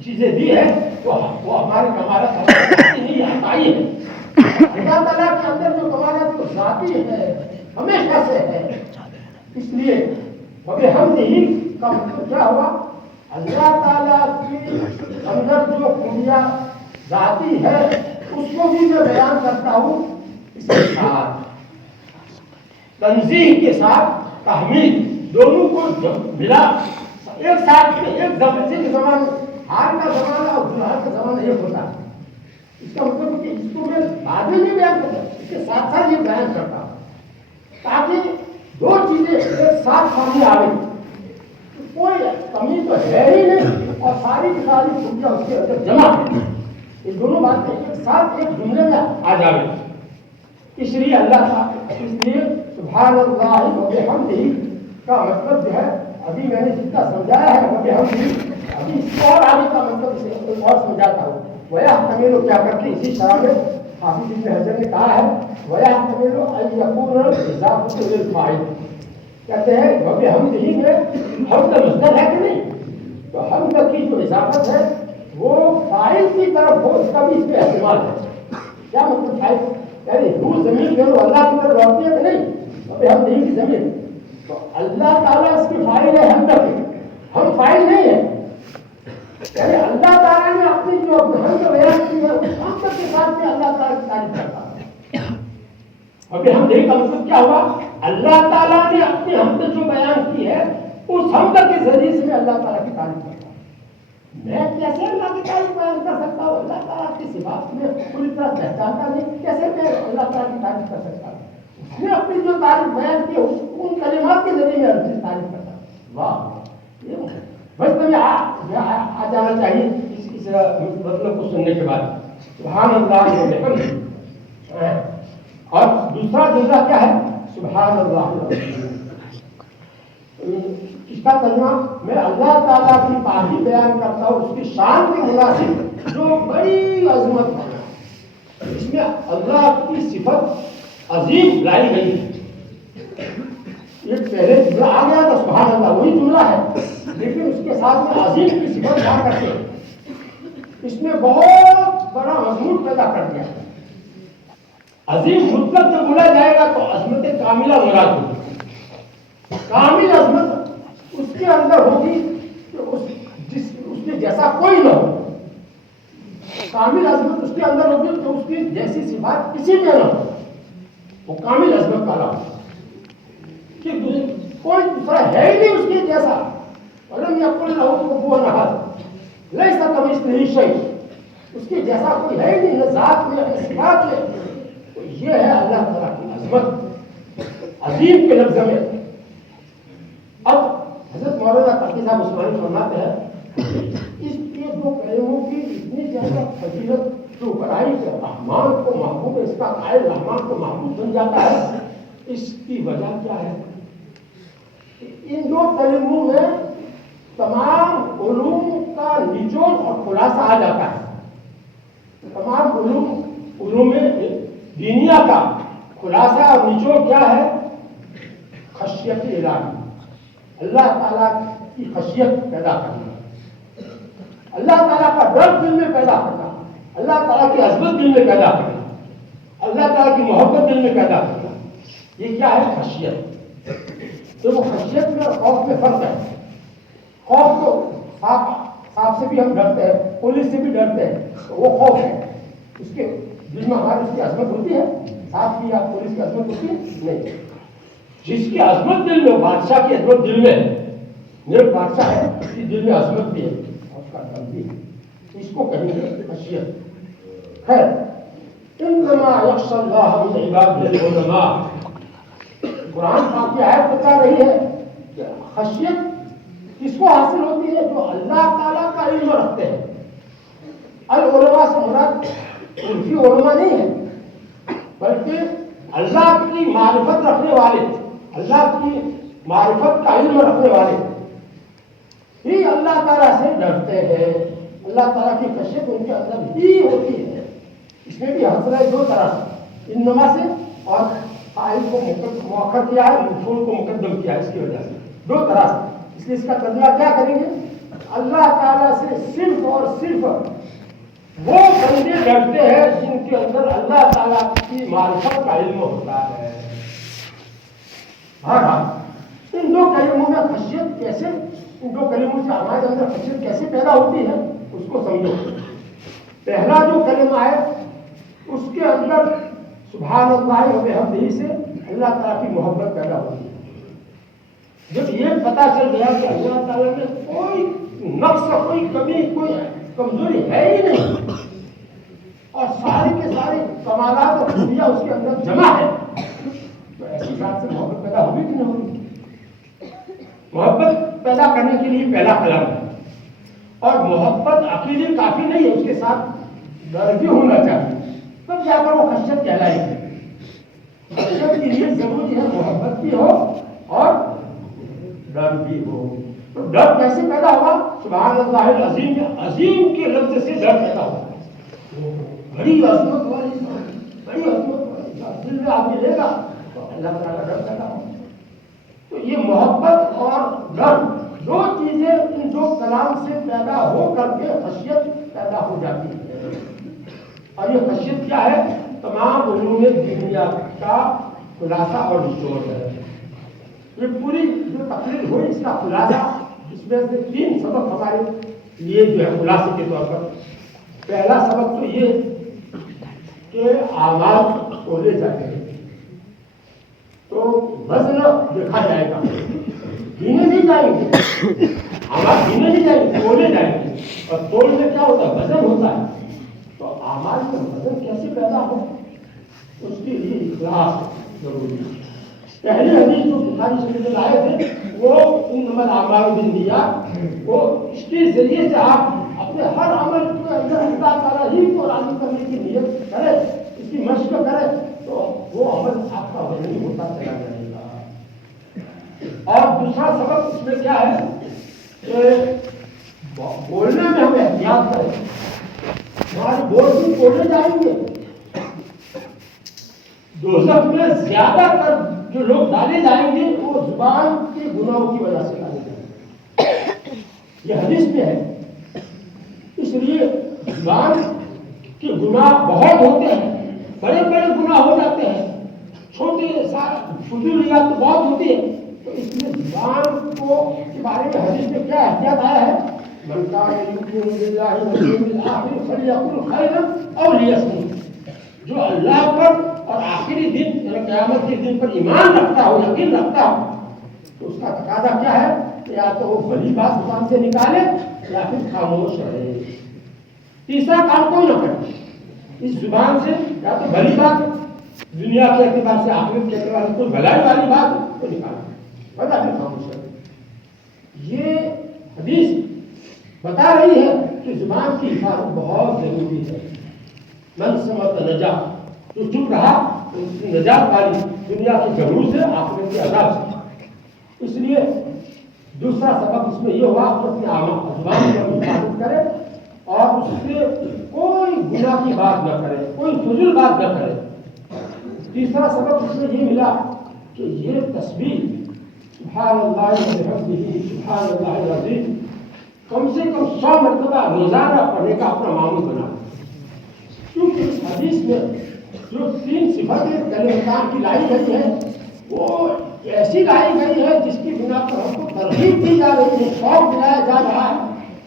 چیزیں دی ہیں، وہ ہمارے کمالات نہیں عطائی ہے. اللہ تعالیٰ کے اندر جو کمالات وہ ذاتی ہے، ہمیشہ سے ہے. اس لیے وبحمدہ کا مطلب کیا ہوا؟ اللہ تعالیٰ کی اندر جو خوبیاں ذاتی ہے اس کو بھی میں بیان کرتا ہوں اس کے ساتھ تنزیہ کے ساتھ تحمید، دونوں کو ملا ایک ساتھ میں. ایک زمانے حال کا زمانہ اور دلہن کا زمانہ ایک ہوتا ہے. اس کا مطلب ہے کہ اس کو میں بعد میں نہیں بیان کرتا، اس کے ساتھ ساتھ یہ بیان کرتا ہوں تاکہ دو چیزیں ایک ساتھ سامنے آ گئی. کوئی کمی تو ہے ہی نہیں اور ساری کی ساری خوبیاں اس کے اندر جمع ہے. یہ دونوں باتیں ایک ساتھ ایک جملے میں آ جائیں. اس لیے اللہ تعالیٰ، اس لیے سبحان اللہ وبحمدہ کا مطلب جو ہے ابھی میں نے جتنا سمجھایا ہے وبحمدہ، ابھی اس کو اور آگے کا مطلب اسے اور سمجھاتا ہوں. وَيَحْتَمِلُ کیا کرتے اسی شرح میں حافظ ابن حجر نے کہا ہے وَيَحْتَمِلُ أَن يَكُونَ الْإِضَافَةُ لِلْفَاعِلِ. کہتے ہیں وبحمدہ میں حمد مصدر ہے کہ نہیں؟ تو حمد کی جو اضافت ہے وہ فاعل کی طرف ہو، اس کا بھی اس میں احتمال ہے. کیا مطلب فاعل؟ یعنی روح زمین جو اللہ کی طرف لوٹتی ہے کہ نہیں؟ وبحمدہ کی زمین، تو اللہ تعالیٰ اس کی فاعل ہے حمد کی، ہم فاعل نہیں ہیں. یعنی اللہ تعالیٰ نے اپنی جو حمد بیان کی ہے اس حمد کے ساتھ میں اللہ تعالیٰ کی تعریف کرتا ہے. وبحمدہ کا مطلب کیا ہوا؟ اللہ تعالیٰ نے اپنی حمد جو بیان کی ہے اس حمد کے ذریعے سے میں اللہ تعالیٰ کی تعریف کرتا ہوں۔ میں کیسے اللہ کی تعریف بیان کر سکتا ہوں؟ اللہ تعالیٰ کی صفات میں پوری طرح پہچانتا نہیں، کیسے میں اللہ تعالیٰ کی تعریف کر سکتا ہوں؟ اس نے اپنی جو تعریف بیان کی ان کلمات کے ذریعے میں اس کی تعریف کرتا ہوں۔ واہ، یہ بس تمہیں آ جانا چاہیے اس مطلب کو سننے کے بعد سبحان اللہ و بحمدہ۔ اور دوسرا جملہ کیا ہے؟ سبحان اللہ۔ اس کا ترجمہ میں اللہ تعالیٰ کی تعریف بیان کرتا ہوں اس کی شان کے مناسب جو بڑی عظمت ہے، اس میں اللہ کی صفت عظیم لائی گئی ہے۔ یہ پہلے جملہ آ گیا تو سبحان اللہ وہی جملہ ہے، لیکن اس کے ساتھ میں عظیم کی صفت لا کرتے اس میں بہت بڑا مضمون پیدا کر دیا ہے۔ عظیم مطلق جب بولا جائے گا تو عظمت کاملہ مراد ہوگی۔ کامل عظمت اس کے اندر ہوگی کہ اس کے جیسا کوئی نہ ہو۔ کامل عظمت اس کے اندر ہوگی تو اس کی جیسی صفات کسی میں نہ ہو، وہ کامل عظمت کا نام کہ کوئی دوسرا ہے ہی نہیں اس کے جیسا۔ ولم یکن لہ کفوا احد لیس کمثلہ شیء، اس کے جیسا کوئی ہے ہی نہیں، نہ ذات میں نہ صفات میں۔ تو یہ ہے اللہ تعالیٰ کی عظمت عظیم کے لفظ میں۔ اب حضرت مولانا تقی صاحب عثمانی فرماتے ہیں اس کے دو کلموں کی اتنی زیادہ فضیلت جو بڑائی کہ رحمان کو محبوب، اس کا قائل رحمان کو محبوب بن جاتا ہے، اس کی وجہ کیا ہے؟ ان دو کلموں میں تمام علوم کا نچوڑ اور خلاصہ آ جاتا ہے۔ تمام علوم دینیا کا خلاصہ اور نچوڑ کیا ہے؟ خشیت الہی، اللہ تعالیٰ کی خشیت پیدا کرنا، اللہ تعالیٰ کا ڈر دل میں پیدا کرنا، اللہ تعالیٰ کی عظمت دل میں پیدا کرنا، اللہ تعالیٰ کی محبت دل میں پیدا کرنا، یہ کیا ہے؟ خشیت۔ تو وہ خشیت میں اور خوف میں فرق ہے۔ خوف تو سانپ سے بھی ہم ڈرتے ہیں، پولیس سے بھی ڈرتے ہیں، تو وہ خوف ہے، اس کے دل میں ہماری اس کی عظمت ہوتی ہے؟ سانپ کی یا پولیس کی عظمت ہوتی ہے؟ نہیں۔ جس کی عظمت دل میں، بادشاہ کی عظمت دل میں، میرے بادشاہ ہے اس کی دل میں عظمت بھی ہے اور اس کا ڈر بھی ہے، اس کو کہیں گے خشیت۔ خیر، انما یخشی اللہ من عبادہ العلماء، قرآن پاک کی آیت بتا رہی ہے کہ خشیت کس کو حاصل ہوتی ہے؟ جو اللہ تعالیٰ کا علم رکھتے ہیں۔ العلماء سے مراد عرفی علماء نہیں ہے، بلکہ اللہ کی معرفت رکھنے والے، اللہ کی معرفت کا علم رکھنے والے ہی اللہ تعالیٰ سے ڈرتے ہیں۔ اللہ تعالیٰ کی خشیت ان کے اندر ہی ہوتی ہے۔ اس میں بھی حاصل ہے دو طرح سے، انما سے اور فاعل کو مؤخر کیا ہے، مفعول کو مقدم کیا ہے، اس کی وجہ سے دو طرح سے۔ اس لیے اس کا ترجمہ کیا کریں گے؟ اللہ تعالیٰ سے صرف اور صرف وہ بندے ڈرتے ہیں جن کے اندر اللہ تعالیٰ کی معرفت کا علم ہوتا ہے۔ بہرحال ان دو کلموں میں خشیت کیسے، ان دو کلموں سے ہمارے اندر خشیت کیسے پیدا ہوتی ہے اس کو سمجھو۔ پہلا جو کلمہ ہے اس کے اندر سبحان اللہ و بحمدہ سے اللہ تعالیٰ کی محبت پیدا ہوتی ہے۔ جب یہ پتا چل گیا کہ اللہ تعالیٰ میں کوئی نقص، کوئی کمی، کوئی کمزوری ہے ہی نہیں اور سارے کے سارے کمالات اور خوبیاں اس کے اندر جمع ہے، تو ایسی ذات سے محبت پیدا ہوگی کہ نہیں ہوگی؟ محبت پیدا کرنے کے لیے پہلا قلم ہے، اور محبت اکیلی کافی نہیں ہے، اس کے ساتھ ڈر بھی ہونا چاہیے، تب جا کر وہ خشیت کہلائے گی۔ خشیت کے لیے ضروری ہے محبت بھی ہو اور ڈر بھی ہو۔ تو ڈر کیسے پیدا ہوا؟ سبحان اللہ العظیم، عظیم کے لفظ سے ڈر پیدا ہوا۔ بڑی عظمت والی، بڑی عظمت والی دل میں آپ ملے گا تو اللہ تعالیٰ کا ڈر پیدا ہوگا۔ تو یہ محبت اور ڈر دو چیزیں ان دو کلام سے پیدا ہو کر کے خشیت پیدا ہو جاتی ہے۔ اور یہ خشیت کیا ہے؟ تمام علوم دنیا کا خلاصہ اور نچوڑ ہے۔ یہ پوری جو تقریر ہوئی اس کا خلاصہ، اس میں سے 3 سبق ہمارے لیے جو ہے خلاصے کے طور پر۔ پہلا سبق تو یہ کہ اعمال تولے جاتے ہیں، تو وزن دیکھا جائے گا، گنے نہیں جائیں گے، اعمال گنے نہیں جائیں گے، تولے جائیں گے. اور تول میں کیا ہوتا ہے؟ وزن ہوتا ہے. تو اعمال کا وزن کیسے پیدا ہو؟ اس کے لیے اخلاص ضروری ہے. پہلے حدیث جو بخاری شریف میں لائے تھے وہ انما الاعمال بالنیات، وہ اس کے ذریعے سے آپ اپنے ہر عمل کے اندر اللہ تعالیٰ ہی کو راضی کرنے کی نیت کرے، اس کی مشق کرے، تو وہ عمل آپ کا وزنی ہوتا چلا جائے گا. اور دوسرا سبب اس میں کیا ہے کہ بولنے میں ہم احتیاط کریں. ہمارے بول بھی بولنے جائیں گے. دوزخ میں زیادہ تر جو لوگ ڈالے جائیں گے وہ زبان کے گناہوں کی وجہ سے ڈالے جائیں گے. یہ حدیث میں ہے. اس لیے زبان کے گناہ بہت ہوتے ہیں، بڑے بڑے گناہ ہو جاتے ہیں، چھوٹے فضولیات تو بہت ہوتی ہے. تو اس لیے زبان کو کے بارے میں حدیث میں کیا احتیاط آیا ہے؟ من کان یؤمن باللہ والیوم الآخر فلیقل خیرا او لیصمت. جو اللہ پر اور آخری دن یعنی قیامت کے دن پر ایمان رکھتا ہو، یقین رکھتا ہو، تو اس کا تقاضا کیا ہے کہ یا تو وہ بھلی بات زبان سے نکالے یا پھر خاموش رہے. تیسرا کام کوئی نہ کرے. اس زبان سے یا تو بھلی بات دنیا کے اعتبار سے، آخرت کے اعتبار سے کوئی بھلائی والی بات کو نکالے، ورنہ پھر خاموش رہے. یہ حدیث بتا رہی ہے کہ زبان کی حفاظت بہت ضروری ہے. من سمت نجا، جو چپ رہا اس کی نجات پالی دنیا کے جھگڑوں سے، آخرت کے عذاب سے. اس لیے دوسرا سبب اس میں یہ ہوا کہ اپنے زبان کی حفاظت کرے اور اس سے کوئی گناہ کی بات نہ کرے، کوئی فضول بات نہ کرے. تیسرا سبب اس میں یہ ملا کہ یہ تسبیح سبحان اللہ وبحمدہ سبحان اللہ العظیم کم سے کم 100 مرتبہ روزانہ پڑھنے کا اپنا معمول بنا. کیونکہ اس حدیث میں جو 3 صفتیں کلمتان کی لائی گئی ہے وہ ایسی لائی گئی ہے جس کی بنا پر ہم کو ترغیب دی جا رہی ہے، شوق دلایا جا رہا ہے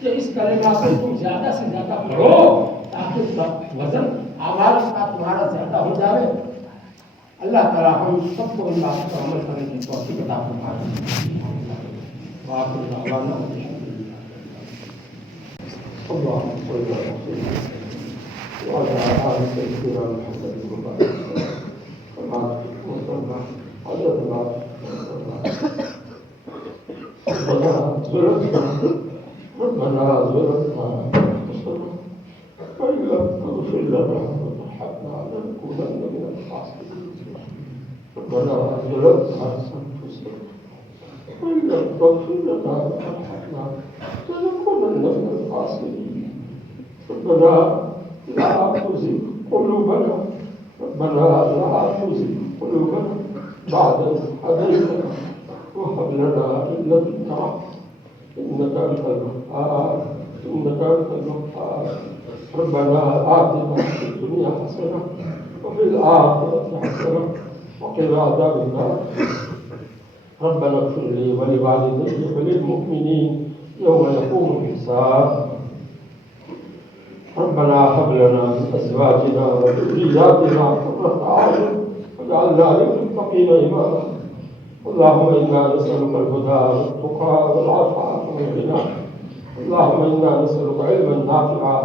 کہ اس کلمہ کو تم زیادہ سے زیادہ پڑھو تاکہ وزن اعمال کا تمہارا زیادہ ہو جائے. اللہ تعالیٰ ہم سب کو ان باتوں پر عمل کرنے کی توفیق عطا فرمائے. وآخر دعوانا اللهم صل على سيدنا وعلى آل سيدنا محمد وبارك كما وصلنا عدد ما ربنا ظلمنا أنفسنا وإن لم تغفر لنا وترحمنا لنكونن من الخاسرين. ربنا ظلمنا أنفسنا وإن لم تغفر لنا وترحمنا لنكونن من الخاسرين. ربنا لا تزغ قلوبنا لا تزغ قلوبنا بعد إذ هديتنا وهب لنا من لدنك رحمة إنك أنت الوهاب. ربنا آتنا في الدنيا حسنة وفي الآخرة حسنة وقنا عذاب النار. ربنا اغفر لي ولوالدي وللمؤمنين يوم يقوم الحساب. ربنا هب لنا من أزواجنا وذرياتنا قرة أعين واجعلنا للمتقين إماما. اللهم إنا نسألك الهدى والتقى والعفاف والغنى. اللهم إنا نسألك علما نافعا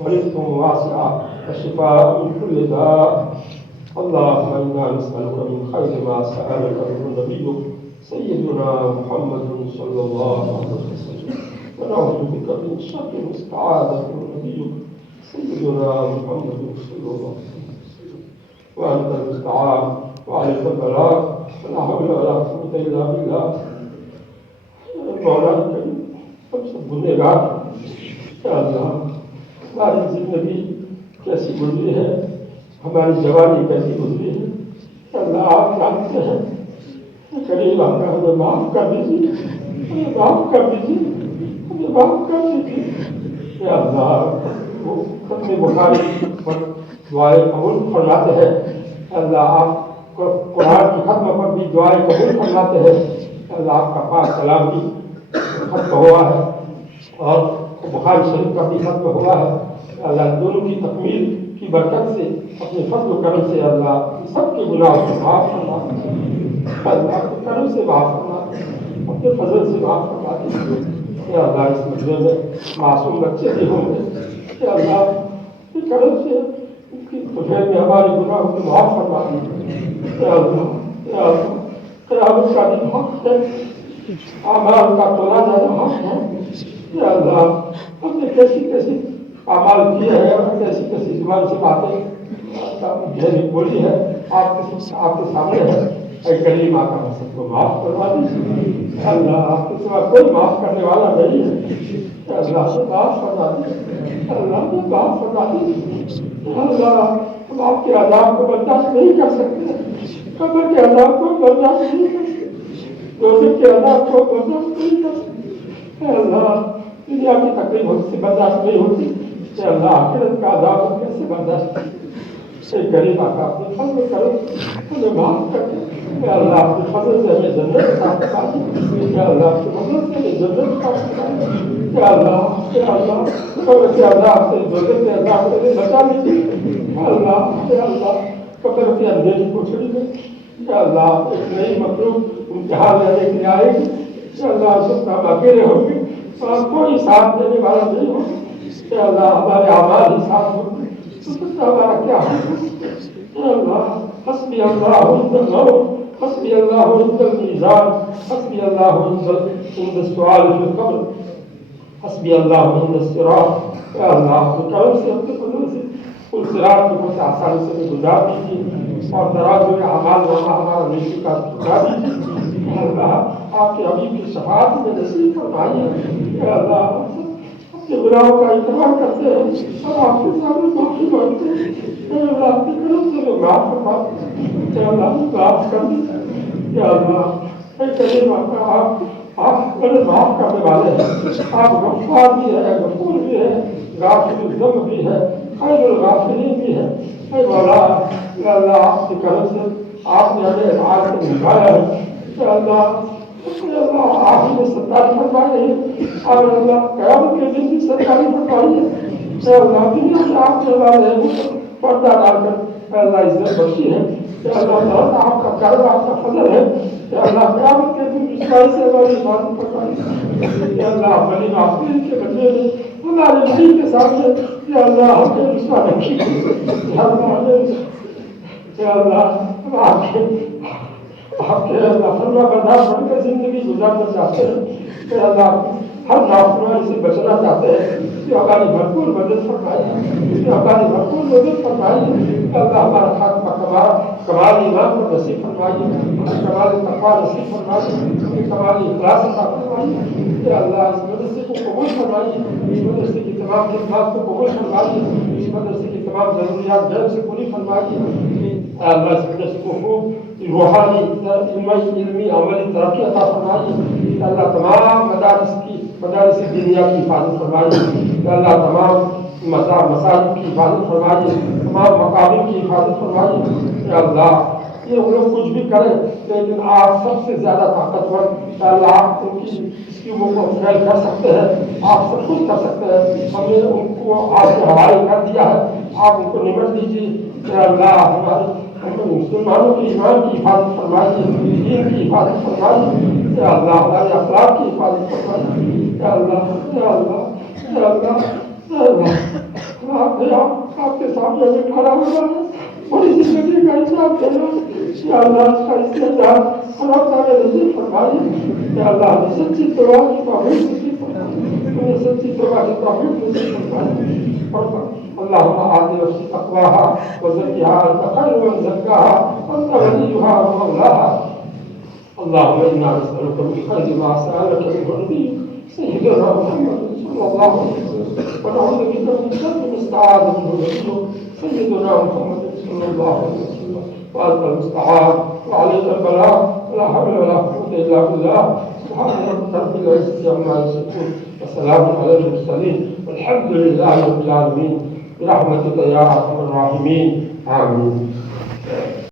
ورزقا واسعا وشفاء من كل داء. اللهم إنا نسألك من خير ما سألك منه نبيك سيدنا محمد صلى الله عليه وسلم ونعوذ بك من شر ما استعاذك منه نبيك سيدنا محمد صلى الله عليه وسلم. وأنت المستعان وعليك البلاغ ولا حول ولا قوة إلا بالله. مولانا الكريم ہم سب گنہگار یا اللہ ہماری زندگی کیسی گزری ہے، ہماری جوانی کیسی گزری ہے، یا اللہ آپ جانتے ہیں. کریم آپ ہمیں معاف کر دیجیے، ہمیں معاف کر دیجیے، ہمیں معاف کر دیجیے. یا اللہ وہ ختم بخاری پر دعائیں قبول فرماتے ہیں. اللہ آپ قرآن کی ختم پر بھی دعائیں قبول فرماتے ہیں. اللہ آپ کا پاک کلام بھی ختم ہوا ہے اور بخاری شریف کا بھی ختم ہوا ہے. اللہ دونوں کی تکمیل کی برکت سے اپنے فضل و کرم سے اللہ سب کے گناہوں کو معاف فرما، اللہ کے کرم سے معاف فرما، اپنے فضل سے معاف فرما دے یا اللہ۔ اس مجمع میں معصوم بچے بھی ہوں گے کہ اللہ کے کرم سے ان کی دوپہر میں ہمارے گناہوں کو معاف فرما دے یا اللہ یا اللہ۔ قیامت کا دن حق ہے، اعمال کا تولا جانا حق ہے یا اللہ۔ ہم نے کیسی کیسی اعمال کیے ہیں اور کیسی کیسی زبان سے باتیں گہری بولی ہے آپ کے سامنے ہے، اے کریم آقا ہم سب کو معاف کروا دیجیے اللہ۔ آپ کے سوا کوئی معاف کرنے والا نہیں ہے اللہ، سے معاف فرما دیجیے اللہ، سے معاف فرما دیجیے اللہ۔ ہم آپ کے عذاب کو برداشت نہیں کر سکتے، قبر کے عذاب کو برداشت نہیں کر سکتے، دوزخ کے عذاب کو برداشت نہیں کر سکتے اللہ۔ دنیا کی تکلیف ہم سے برداشت نہیں ہوتی کہ اللہ آخرت کا عذاب ہم کیسے برداشت کریں۔ اے کریم آقا اپنے فضل کرو، ہمیں معاف کر دے اللہ، اپنے فضل سے ہمیں جنت عطا فرما دے اللہ، اپنے فضل سے ہمیں جنت عطا فرما دے اللہ۔ قبر کے عذاب سے، دوزخ کے عذاب سے بچا لیجیے اللہ۔ قبر کے اندھیری کوٹھڑی میں اللہ ایک نئی مخلوق امتحان لینے کے لیے آئے گی اللہ، سب ہم اکیلے ہوں گے اور کوئی ساتھ دینے والا نہیں ہوگا اللہ، ہمارے اعمال ہی ساتھ ہوں گے تو ہمارا کیا ہوگا اللہ۔ حسبی اللہ عند الموت، حسبی اللہ عند المیزان، حسبی اللہ عند السؤال فی القبر، حسبی اللہ عند الصراط یا اللہ۔ اپنے کرم سے اپنے فضل سے ان صراط کو بہت آسانی سے گزار دیجیے اور ترازو میں اعمال نامہ ہمارا نیکی کا ٹھکا دیجیے اللہ۔ آپ کے حبیب کی شفاعت میں نصیب فرمائیے یا اللہ۔ اپنے گناہوں کا اقرار کرتے ہیں اور آپ کے سامنے معافی مانگتے ہیں یا اللہ، اپنے کرم سے ہمیں معاف فرما دیں یا اللہ، معاف کر دیں یا اللہ۔ اے کریم آقا آپ بڑے معاف کرنے والے ہیں، آپ غفار بھی ہے، غفور بھی ہے، غافر الذنب بھی ہے، خیر الغافرین بھی ہے۔ اے مولا یا اللہ، آپ کے کرم سے آپ نے ہمیں آج سے نکالا ہے یا اللہ۔ آپ نے ستاری فرمائی ہے اور اللہ قیامت کے دن بھی ستاری فرمائی ہے اللہ۔ دنیا میں آپ نے اللہ پردہ ڈال کر اللہ عزت بخشی ہے یا اللہ۔ آپ کا کرم، آپ کا فضل ہے یا اللہ۔ قیامت کے دن رسوائی سے ہماری حفاظت فرمائی یا اللہ۔ بنی معافین کے بدلے میں ہمارے نبی کے سامنے یا اللہ ہمیں رسوا رکھی یا اللہ یا اللہ۔ آپ کے اللہ فرما بردار بن کر زندگی گزارنا چاہتے ہیں کہ اللہ ہر نافرمانی سے بچنا چاہتے ہیں، اس کی ہماری بھرپور مدد فرمائیے، اس کی ہماری بھرپور مدد فرمائیے کہ اللہ ہمارا خاتمہ کمال ایمان کو نصیب فرمائیے، کمال تقویٰ نصیب فرمائیے، کمال اخلاص عطا فرمائیے کہ اللہ۔ اس مدرسے کو قبول فرمائیے، اس مدرسے کی تمام خدمات کو قبول فرمائیے، اس مدرسے کی تمام ضروریات جلد سے پوری فرمائیے اللہ۔ اس مدرسے کو خوب روحانی علمی عملی ترقی عطا فرمائیے اللہ۔ تمام مدارس دنیا کی حفاظت فرمائیے اللہ۔ تمام مساجد کی حفاظت فرمائیے، تمام مقابر کی حفاظت فرمائیے اللہ۔ یہ لوگ کچھ بھی کریں لیکن آپ سب سے زیادہ طاقتور اللہ، آپ ان کی اسکیموں کو فیل کر سکتے ہیں، آپ سب کچھ کر سکتے ہیں۔ ہم نے ان کو آپ کے حوالے کر دیا ہے، آپ ان کو نمٹ دیجیے اللہ۔ ہمارے مسلمانوں کی ایمان کی حفاظت فرمائیے، دین کی حفاظت فرمائیے یا اللہ۔ ہمارے اخلاق کی حفاظت فرمائیے یا اللہ یا اللہ یا اللہ یا اللہ۔ آپ کے سامنے ہمیں کھڑا ہوا ہے، پوری زندگی کا حساب دینا یا اللہ۔ اس کا استعداد اور آپ کا نصیب فرمائیے یا اللہ۔ ہمیں سچی توبہ کی توفیق نصیب فرمائیے، ہمیں سچی توبہ کی توفیق نصیب فرمائیے اللهم آت نفسي تقواها وزكها أنت خير من زكاها أنت وليها ومولاها اللهم إنا نسألك من خير ما سألك منه نبيك سيدنا محمد صلى الله عليه وسلم ونعوذ بك من شر ما استعاذ منه نبيك سيدنا محمد صلى الله عليه وسلم وأنت المستعان وعليك البلاغ ولا حول ولا قوة إلا بالله سبحان ربك رب العزة عما يصفون وسلام على المرسلين والحمد لله رب العالمين برحمتك يا ارحم الراحمين آمين۔